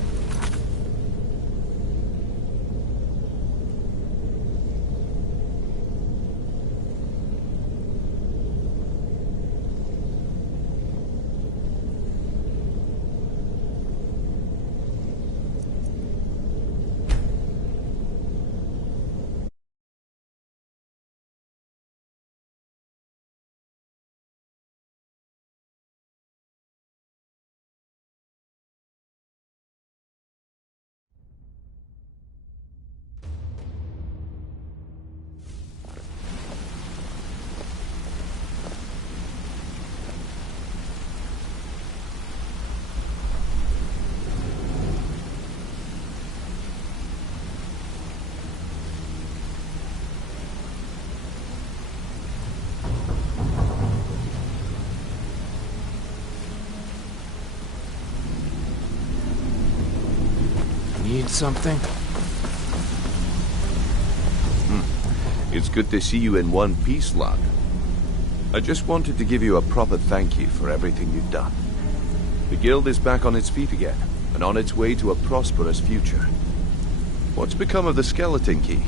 Need something? It's good to see you in one piece, lad. I just wanted to give you a proper thank you for everything you've done. The guild is back on its feet again, and on its way to a prosperous future. What's become of the skeleton key?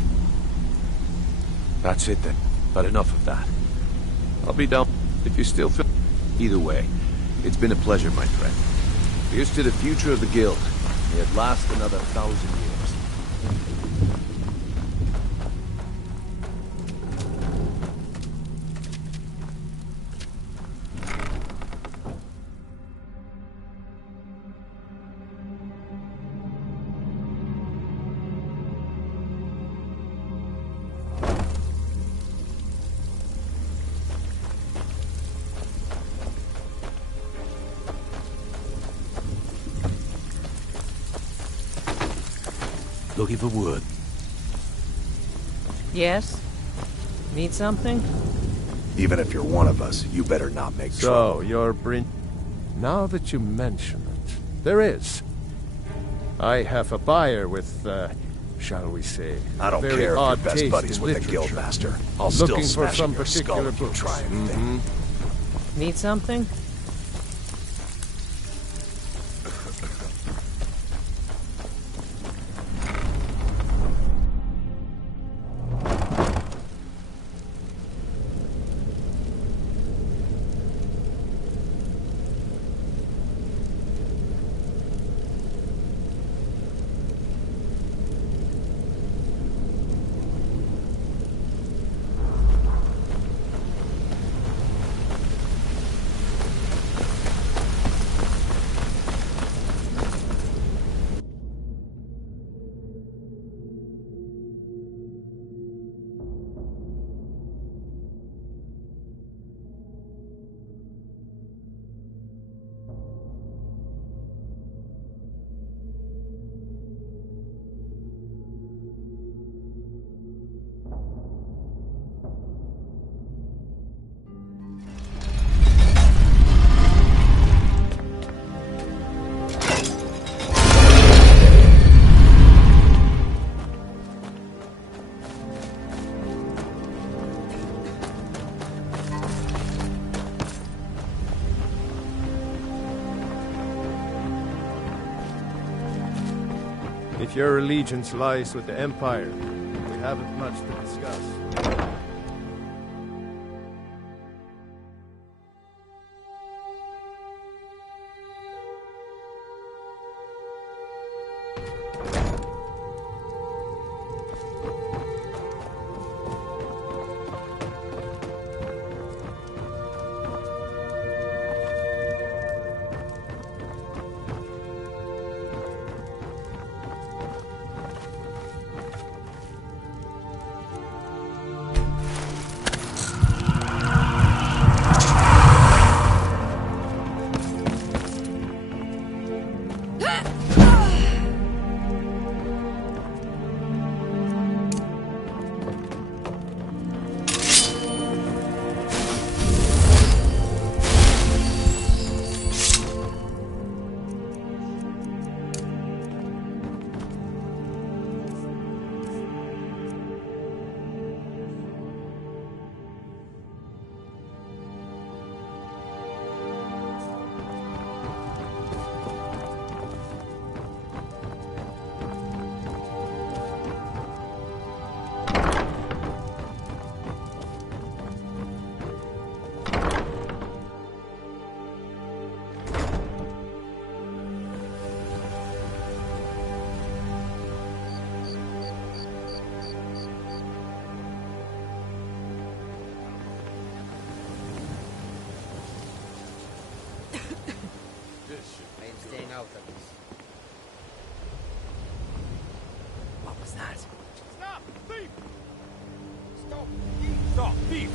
That's it then. But enough of that. I'll be down if you still feel... Either way, it's been a pleasure, my friend. Here's to the future of the guild. May it last another 1,000 years. Looking for wood. Yes? Need something? Even if you're one of us, you better not make trouble. So, you're Now that you mention it, there is. I have a buyer with, shall we say, I don't very care if odd you're best taste buddies in with the literature. guildmaster. I'll Looking still for smash some in your skull particular if you books. try anything. Need something? If your allegiance lies with the Empire, we haven't much to discuss. staying out of this. What was that? Stop! Thief! Stop! Thief! Stop! Thief!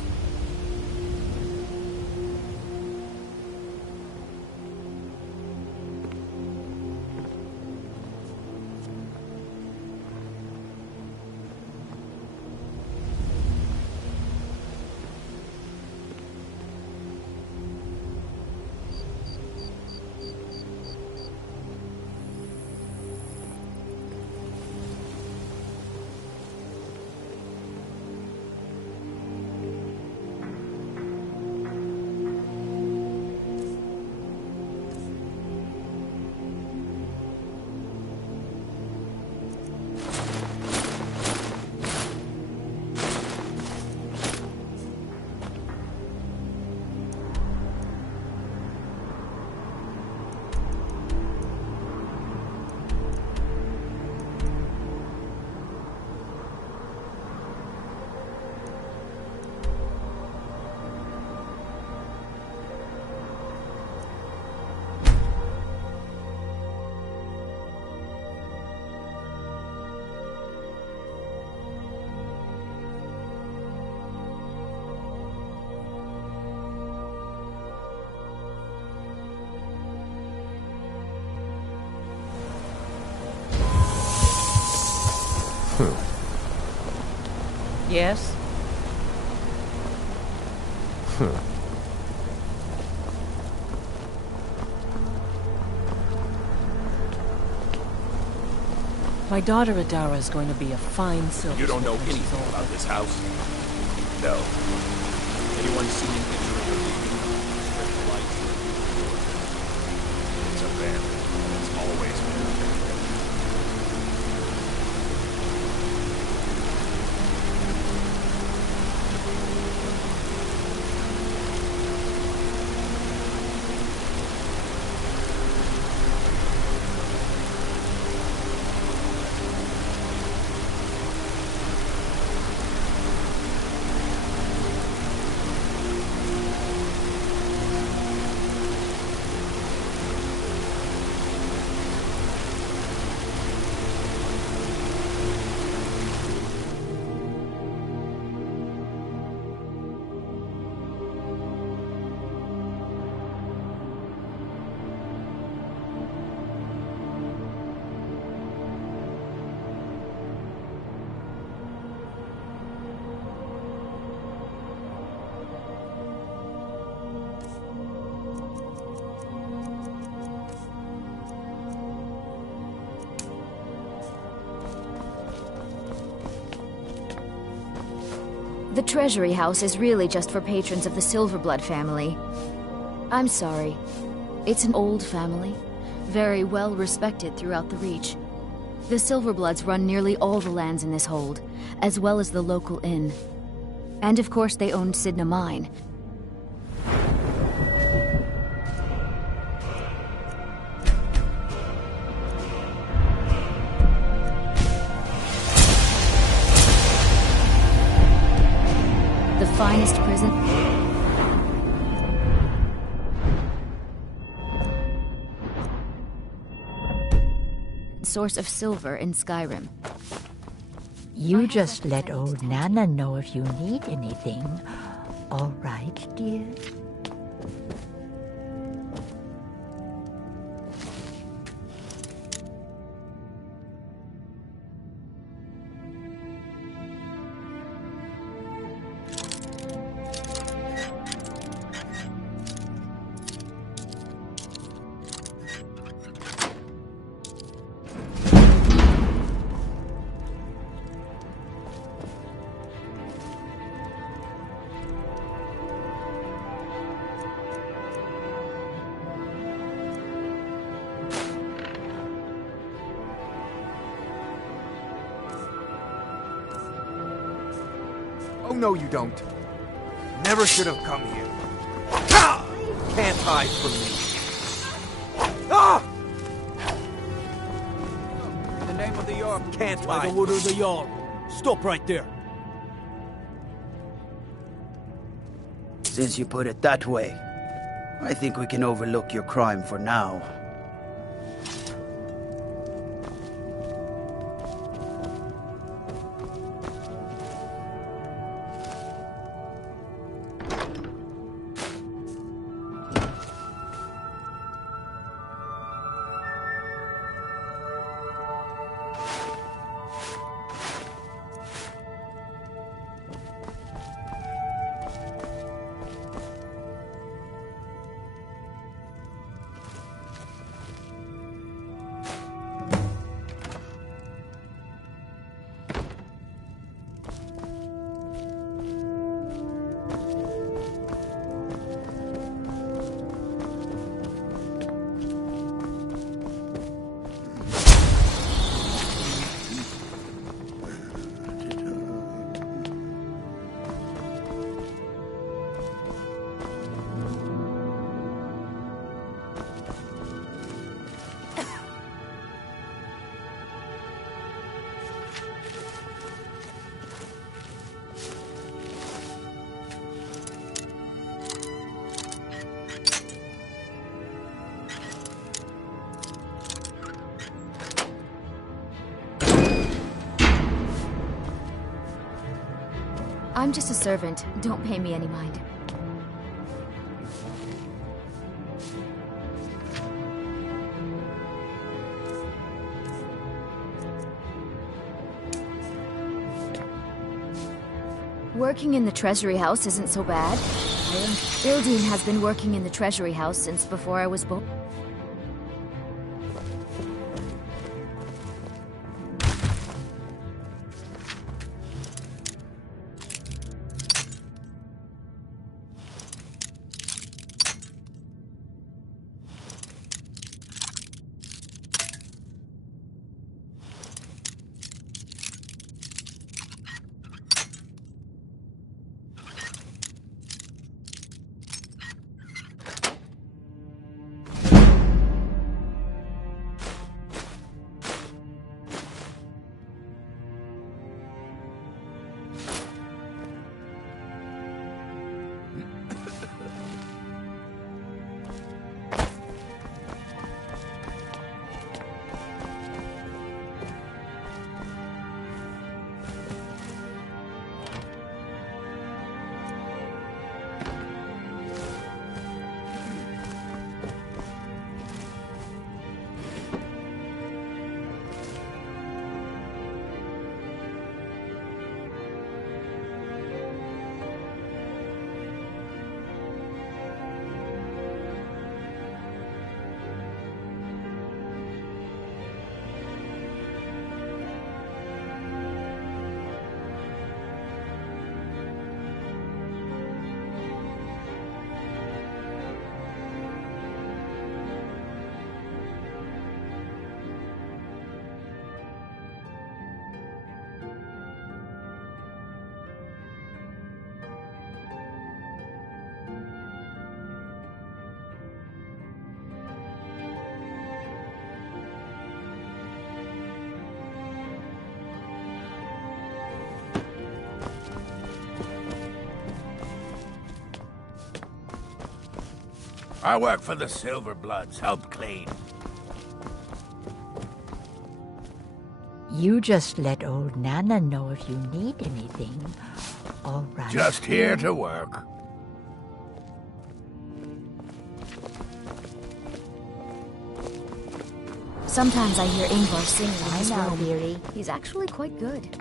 Yes? My daughter Adara is going to be a fine silver. You don't know anything about this house? No. Anyone seen entering or leaving? Special lights? It's abandoned. It's always been abandoned. The Treasury House is really just for patrons of the Silverblood family. I'm sorry. It's an old family, very well respected throughout the Reach. The Silverbloods run nearly all the lands in this hold, as well as the local inn. And of course they owned Sidna Mine. The finest prison. Source of silver in Skyrim. You just let old Nana know if you need anything. All right, dear? Oh, no, you don't. Never should have come here. Ah! Can't hide from me. Ah! In the name of the York, can't hide. By the word of the Jarl. Stop right there. Since you put it that way, I think we can overlook your crime for now. I'm just a servant. Don't pay me any mind. Working in the Treasury House isn't so bad. Ildeen has been working in the Treasury House since before I was born. I work for the Silverbloods, help clean. You just let old Nana know if you need anything. All right. Just here to work. Sometimes I hear Ingvar singing in his now, room. dearie. He's actually quite good.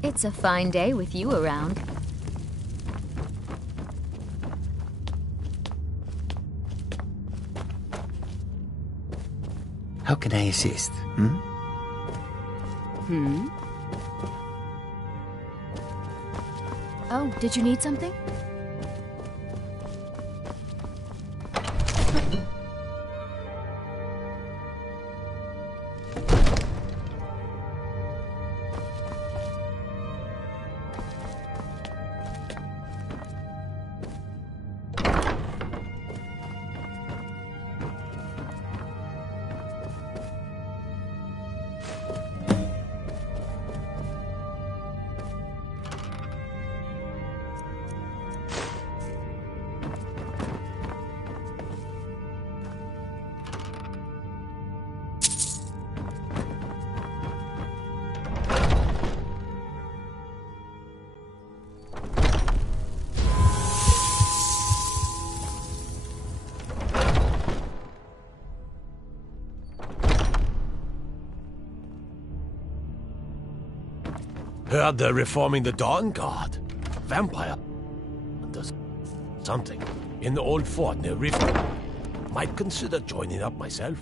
It's a fine day with you around. How can I assist? Oh, did you need something? Heard they're reforming the Dawn Guard. Vampire. Does something in the old fort near Rift. Might consider joining up myself.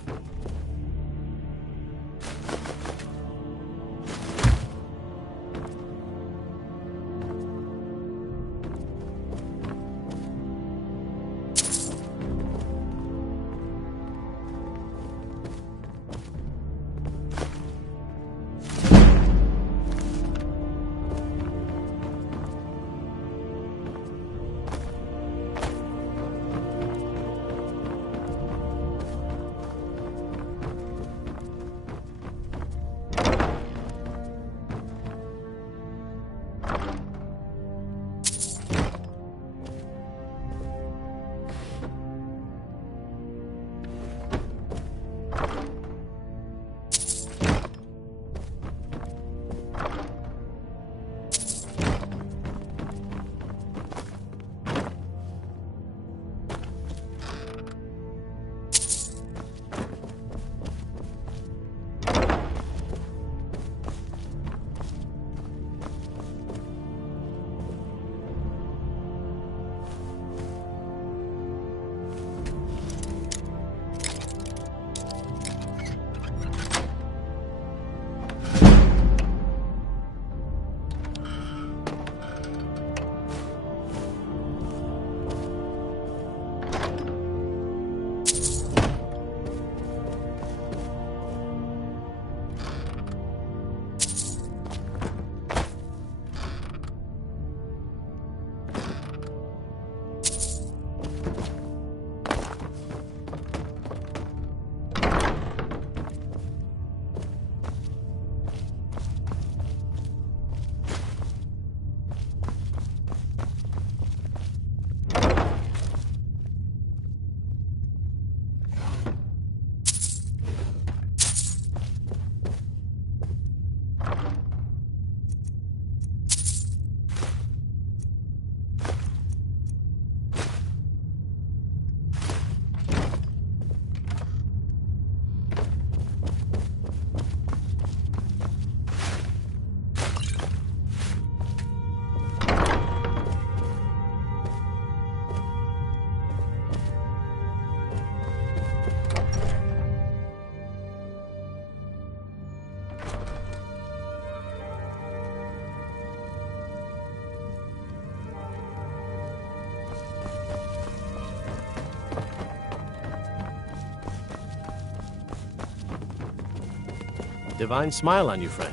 Divine smile on you, friend.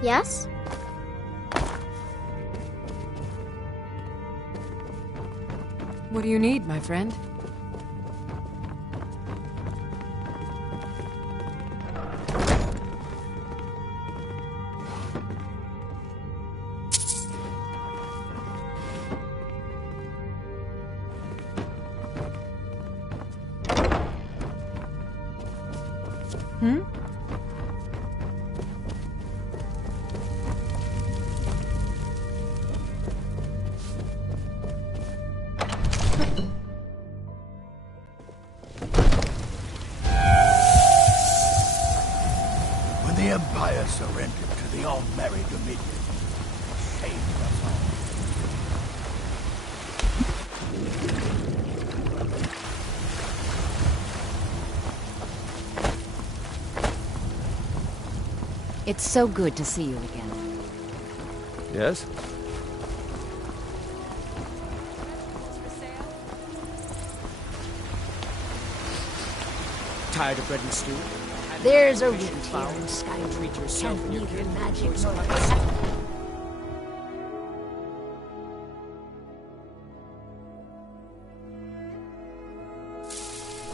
Yes? What do you need, my friend? Hmm? When the Empire surrendered to the All-Merry Dominion, saved us all. It's so good to see you again. Yes? Tired of bread and stew? There's a root here in Sky. Treat yourself Can't and your neither kid. magic nor the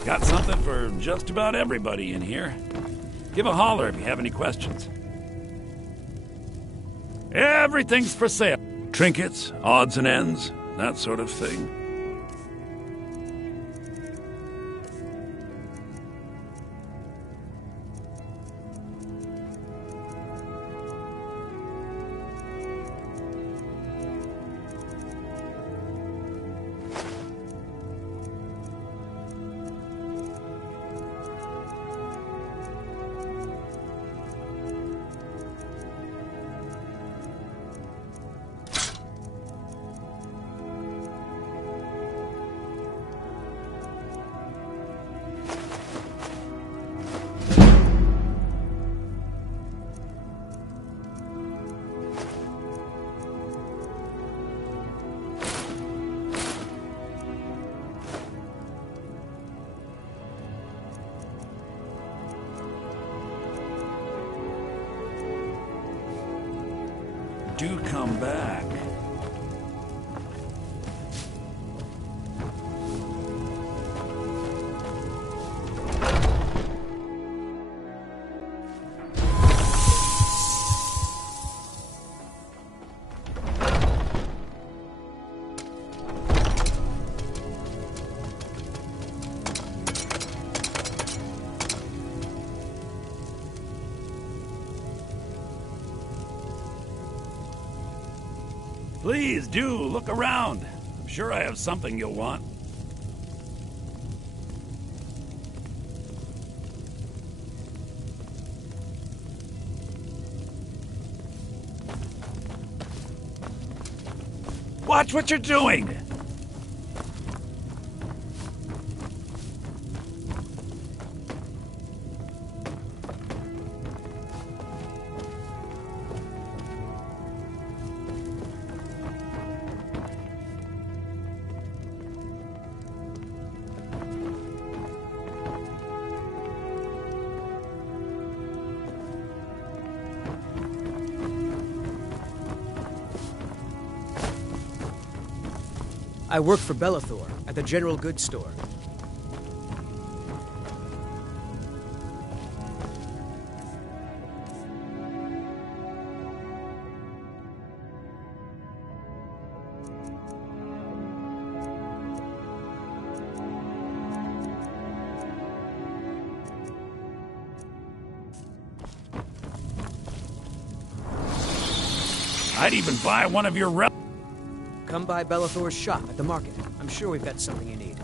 Got something for just about everybody in here. Give a holler if you have any questions. Everything's for sale. Trinkets, odds and ends, that sort of thing. do come back. Please do, look around. I'm sure I have something you'll want. Watch what you're doing! I work for Bellathor at the General Goods Store. I'd even buy one of your Come by Bellathor's shop at the market. I'm sure we've got something you need.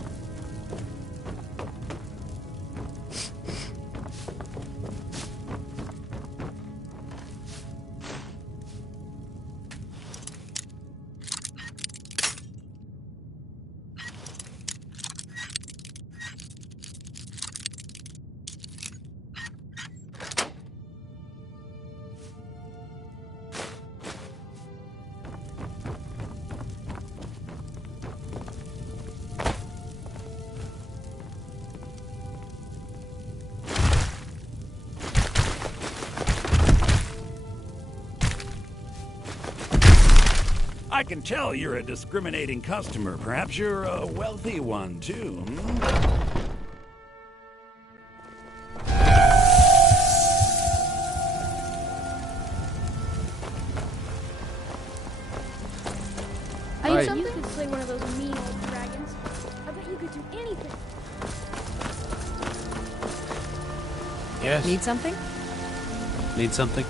I can tell you're a discriminating customer. Perhaps you're a wealthy one, too. I bet you could slay one of those mean old dragons. I bet you could do anything. Yes. Need something? Need something?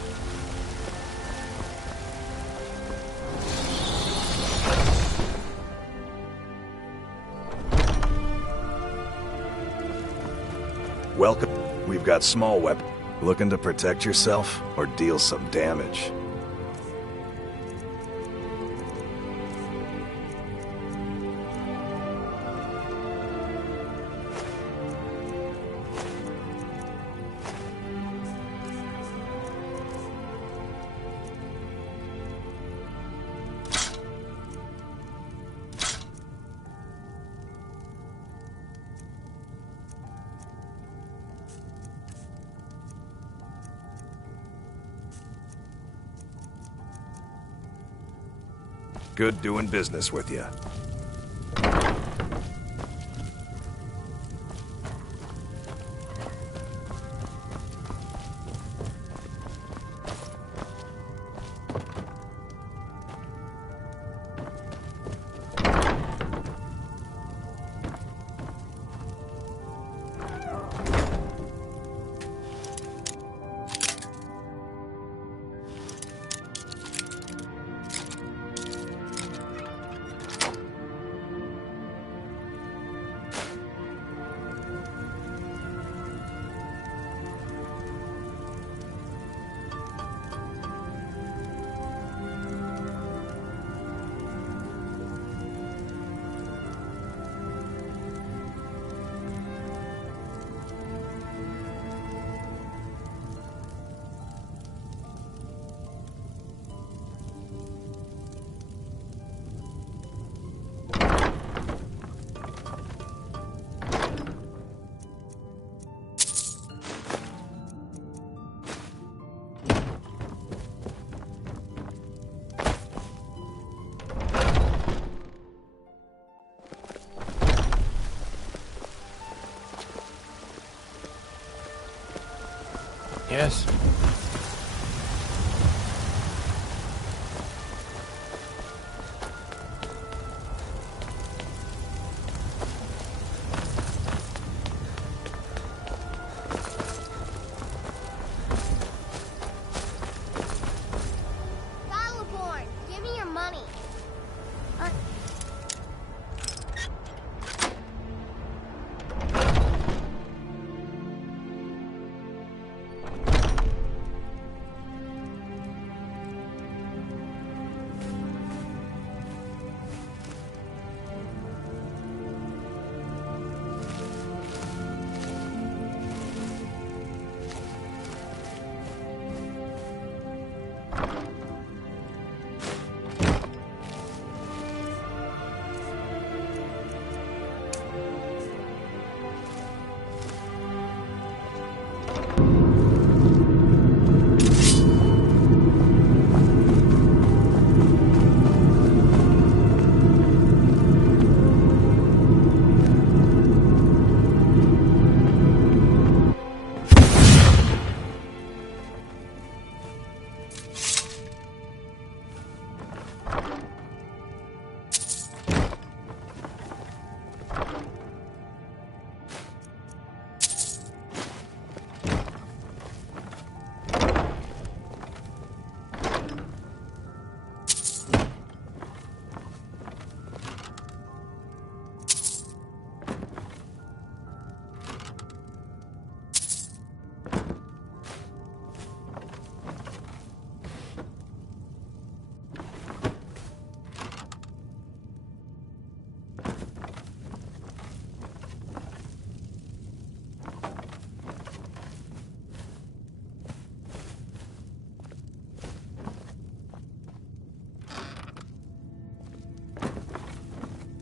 Welcome. We've got small weapons. Looking to protect yourself or deal some damage? Good doing business with you. Yes? Battleborn, give me your money.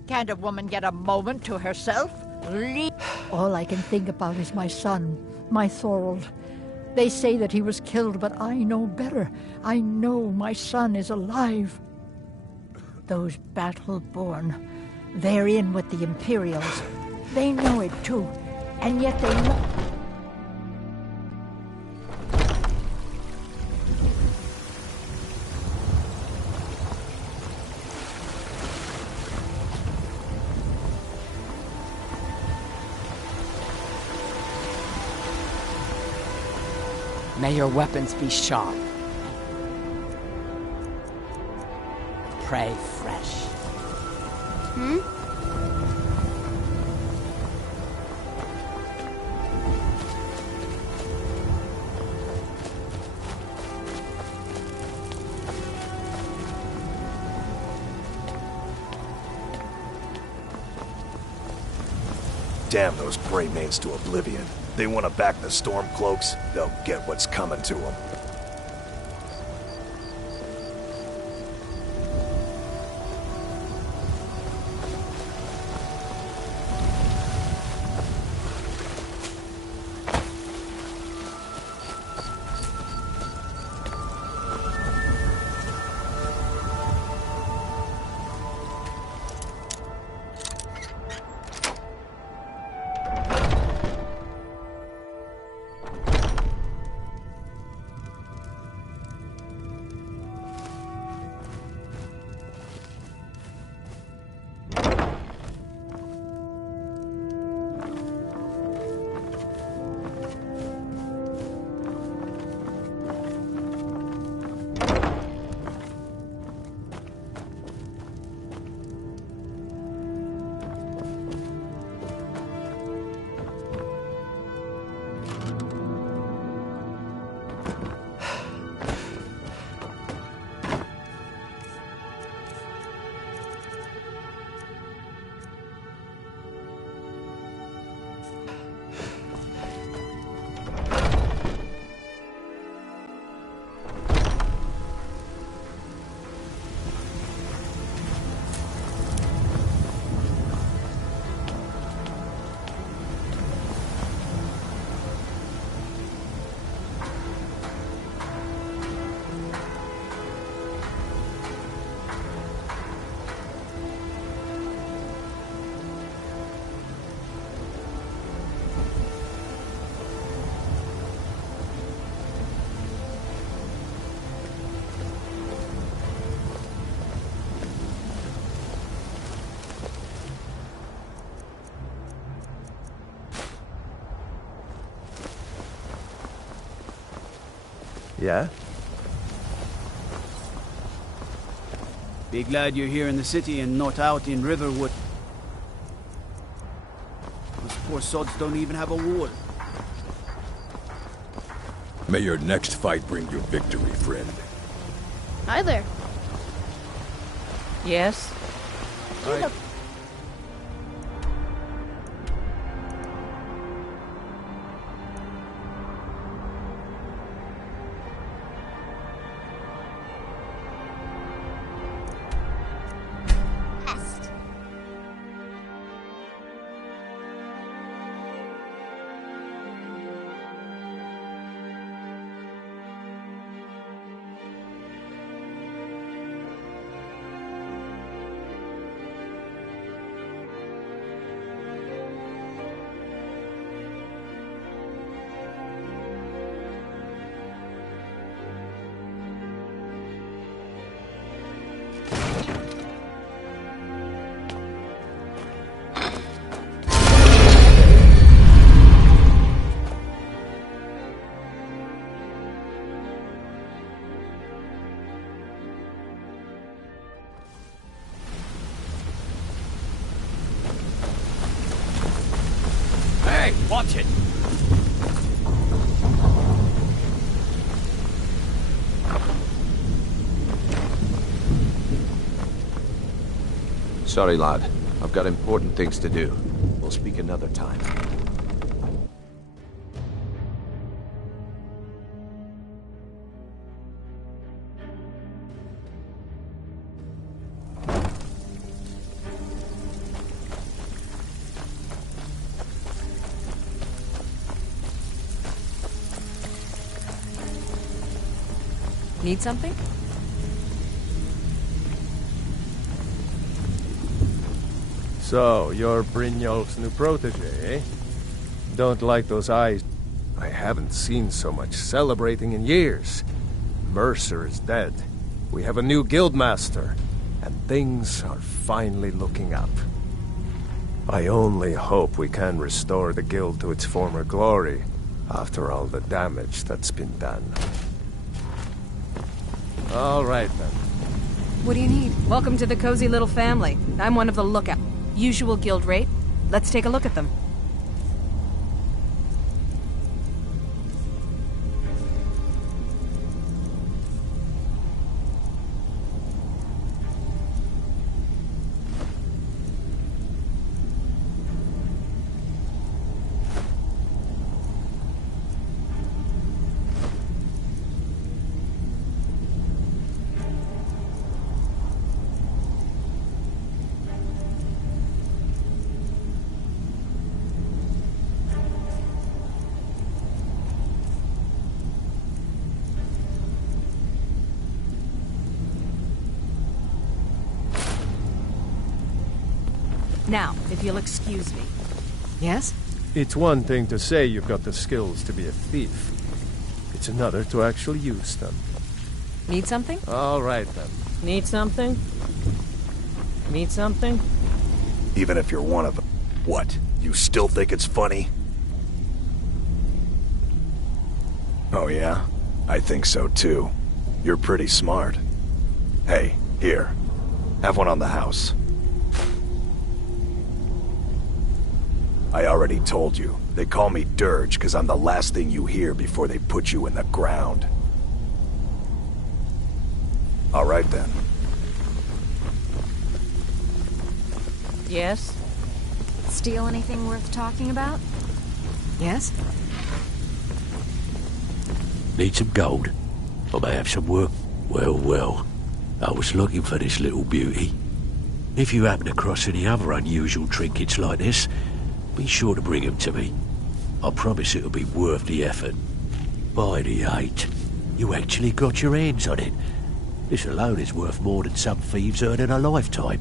Can't a woman get a moment to herself? All I can think about is my son, my Thorold. They say that he was killed, but I know better. I know my son is alive. Those battle-born, they're in with the Imperials. They know it too, and yet they know... May your weapons be sharp. Prey fresh. Hmm? Damn those Greymanes to oblivion. They want to back the Stormcloaks, they'll get what's coming to them. Yeah? Be glad you're here in the city and not out in Riverwood. Those poor sods don't even have a wall. May your next fight bring you victory, friend. Hi there. Yes? You're the best. Hey, watch it! Sorry, lad. I've got important things to do. We'll speak another time. Need something? So, you're Brynjolf's new protege, eh? Don't like those eyes. I haven't seen so much celebrating in years. Mercer is dead. We have a new guildmaster, and things are finally looking up. I only hope we can restore the guild to its former glory, after all the damage that's been done. All right, then. What do you need? Welcome to the cozy little family. I'm one of the lookout. Usual guild rate. Let's take a look at them. Now, if you'll excuse me. Yes? It's one thing to say you've got the skills to be a thief. It's another to actually use them. Need something? All right, then. Need something? Need something? Even if you're one of them. What? You still think it's funny? Oh yeah? I think so too. You're pretty smart. Hey, here. Have one on the house. I already told you. They call me Dirge because I'm the last thing you hear before they put you in the ground. All right then. Yes? Steal anything worth talking about? Yes? Need some gold? I may have some work. Well, well. I was looking for this little beauty. If you happen across any other unusual trinkets like this, be sure to bring them to me. I promise it'll be worth the effort. By the 8, you actually got your hands on it. This alone is worth more than some thieves earn in a lifetime.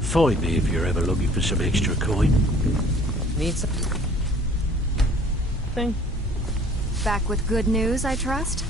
Find me if you're ever looking for some extra coin. Need something? Back with good news, I trust?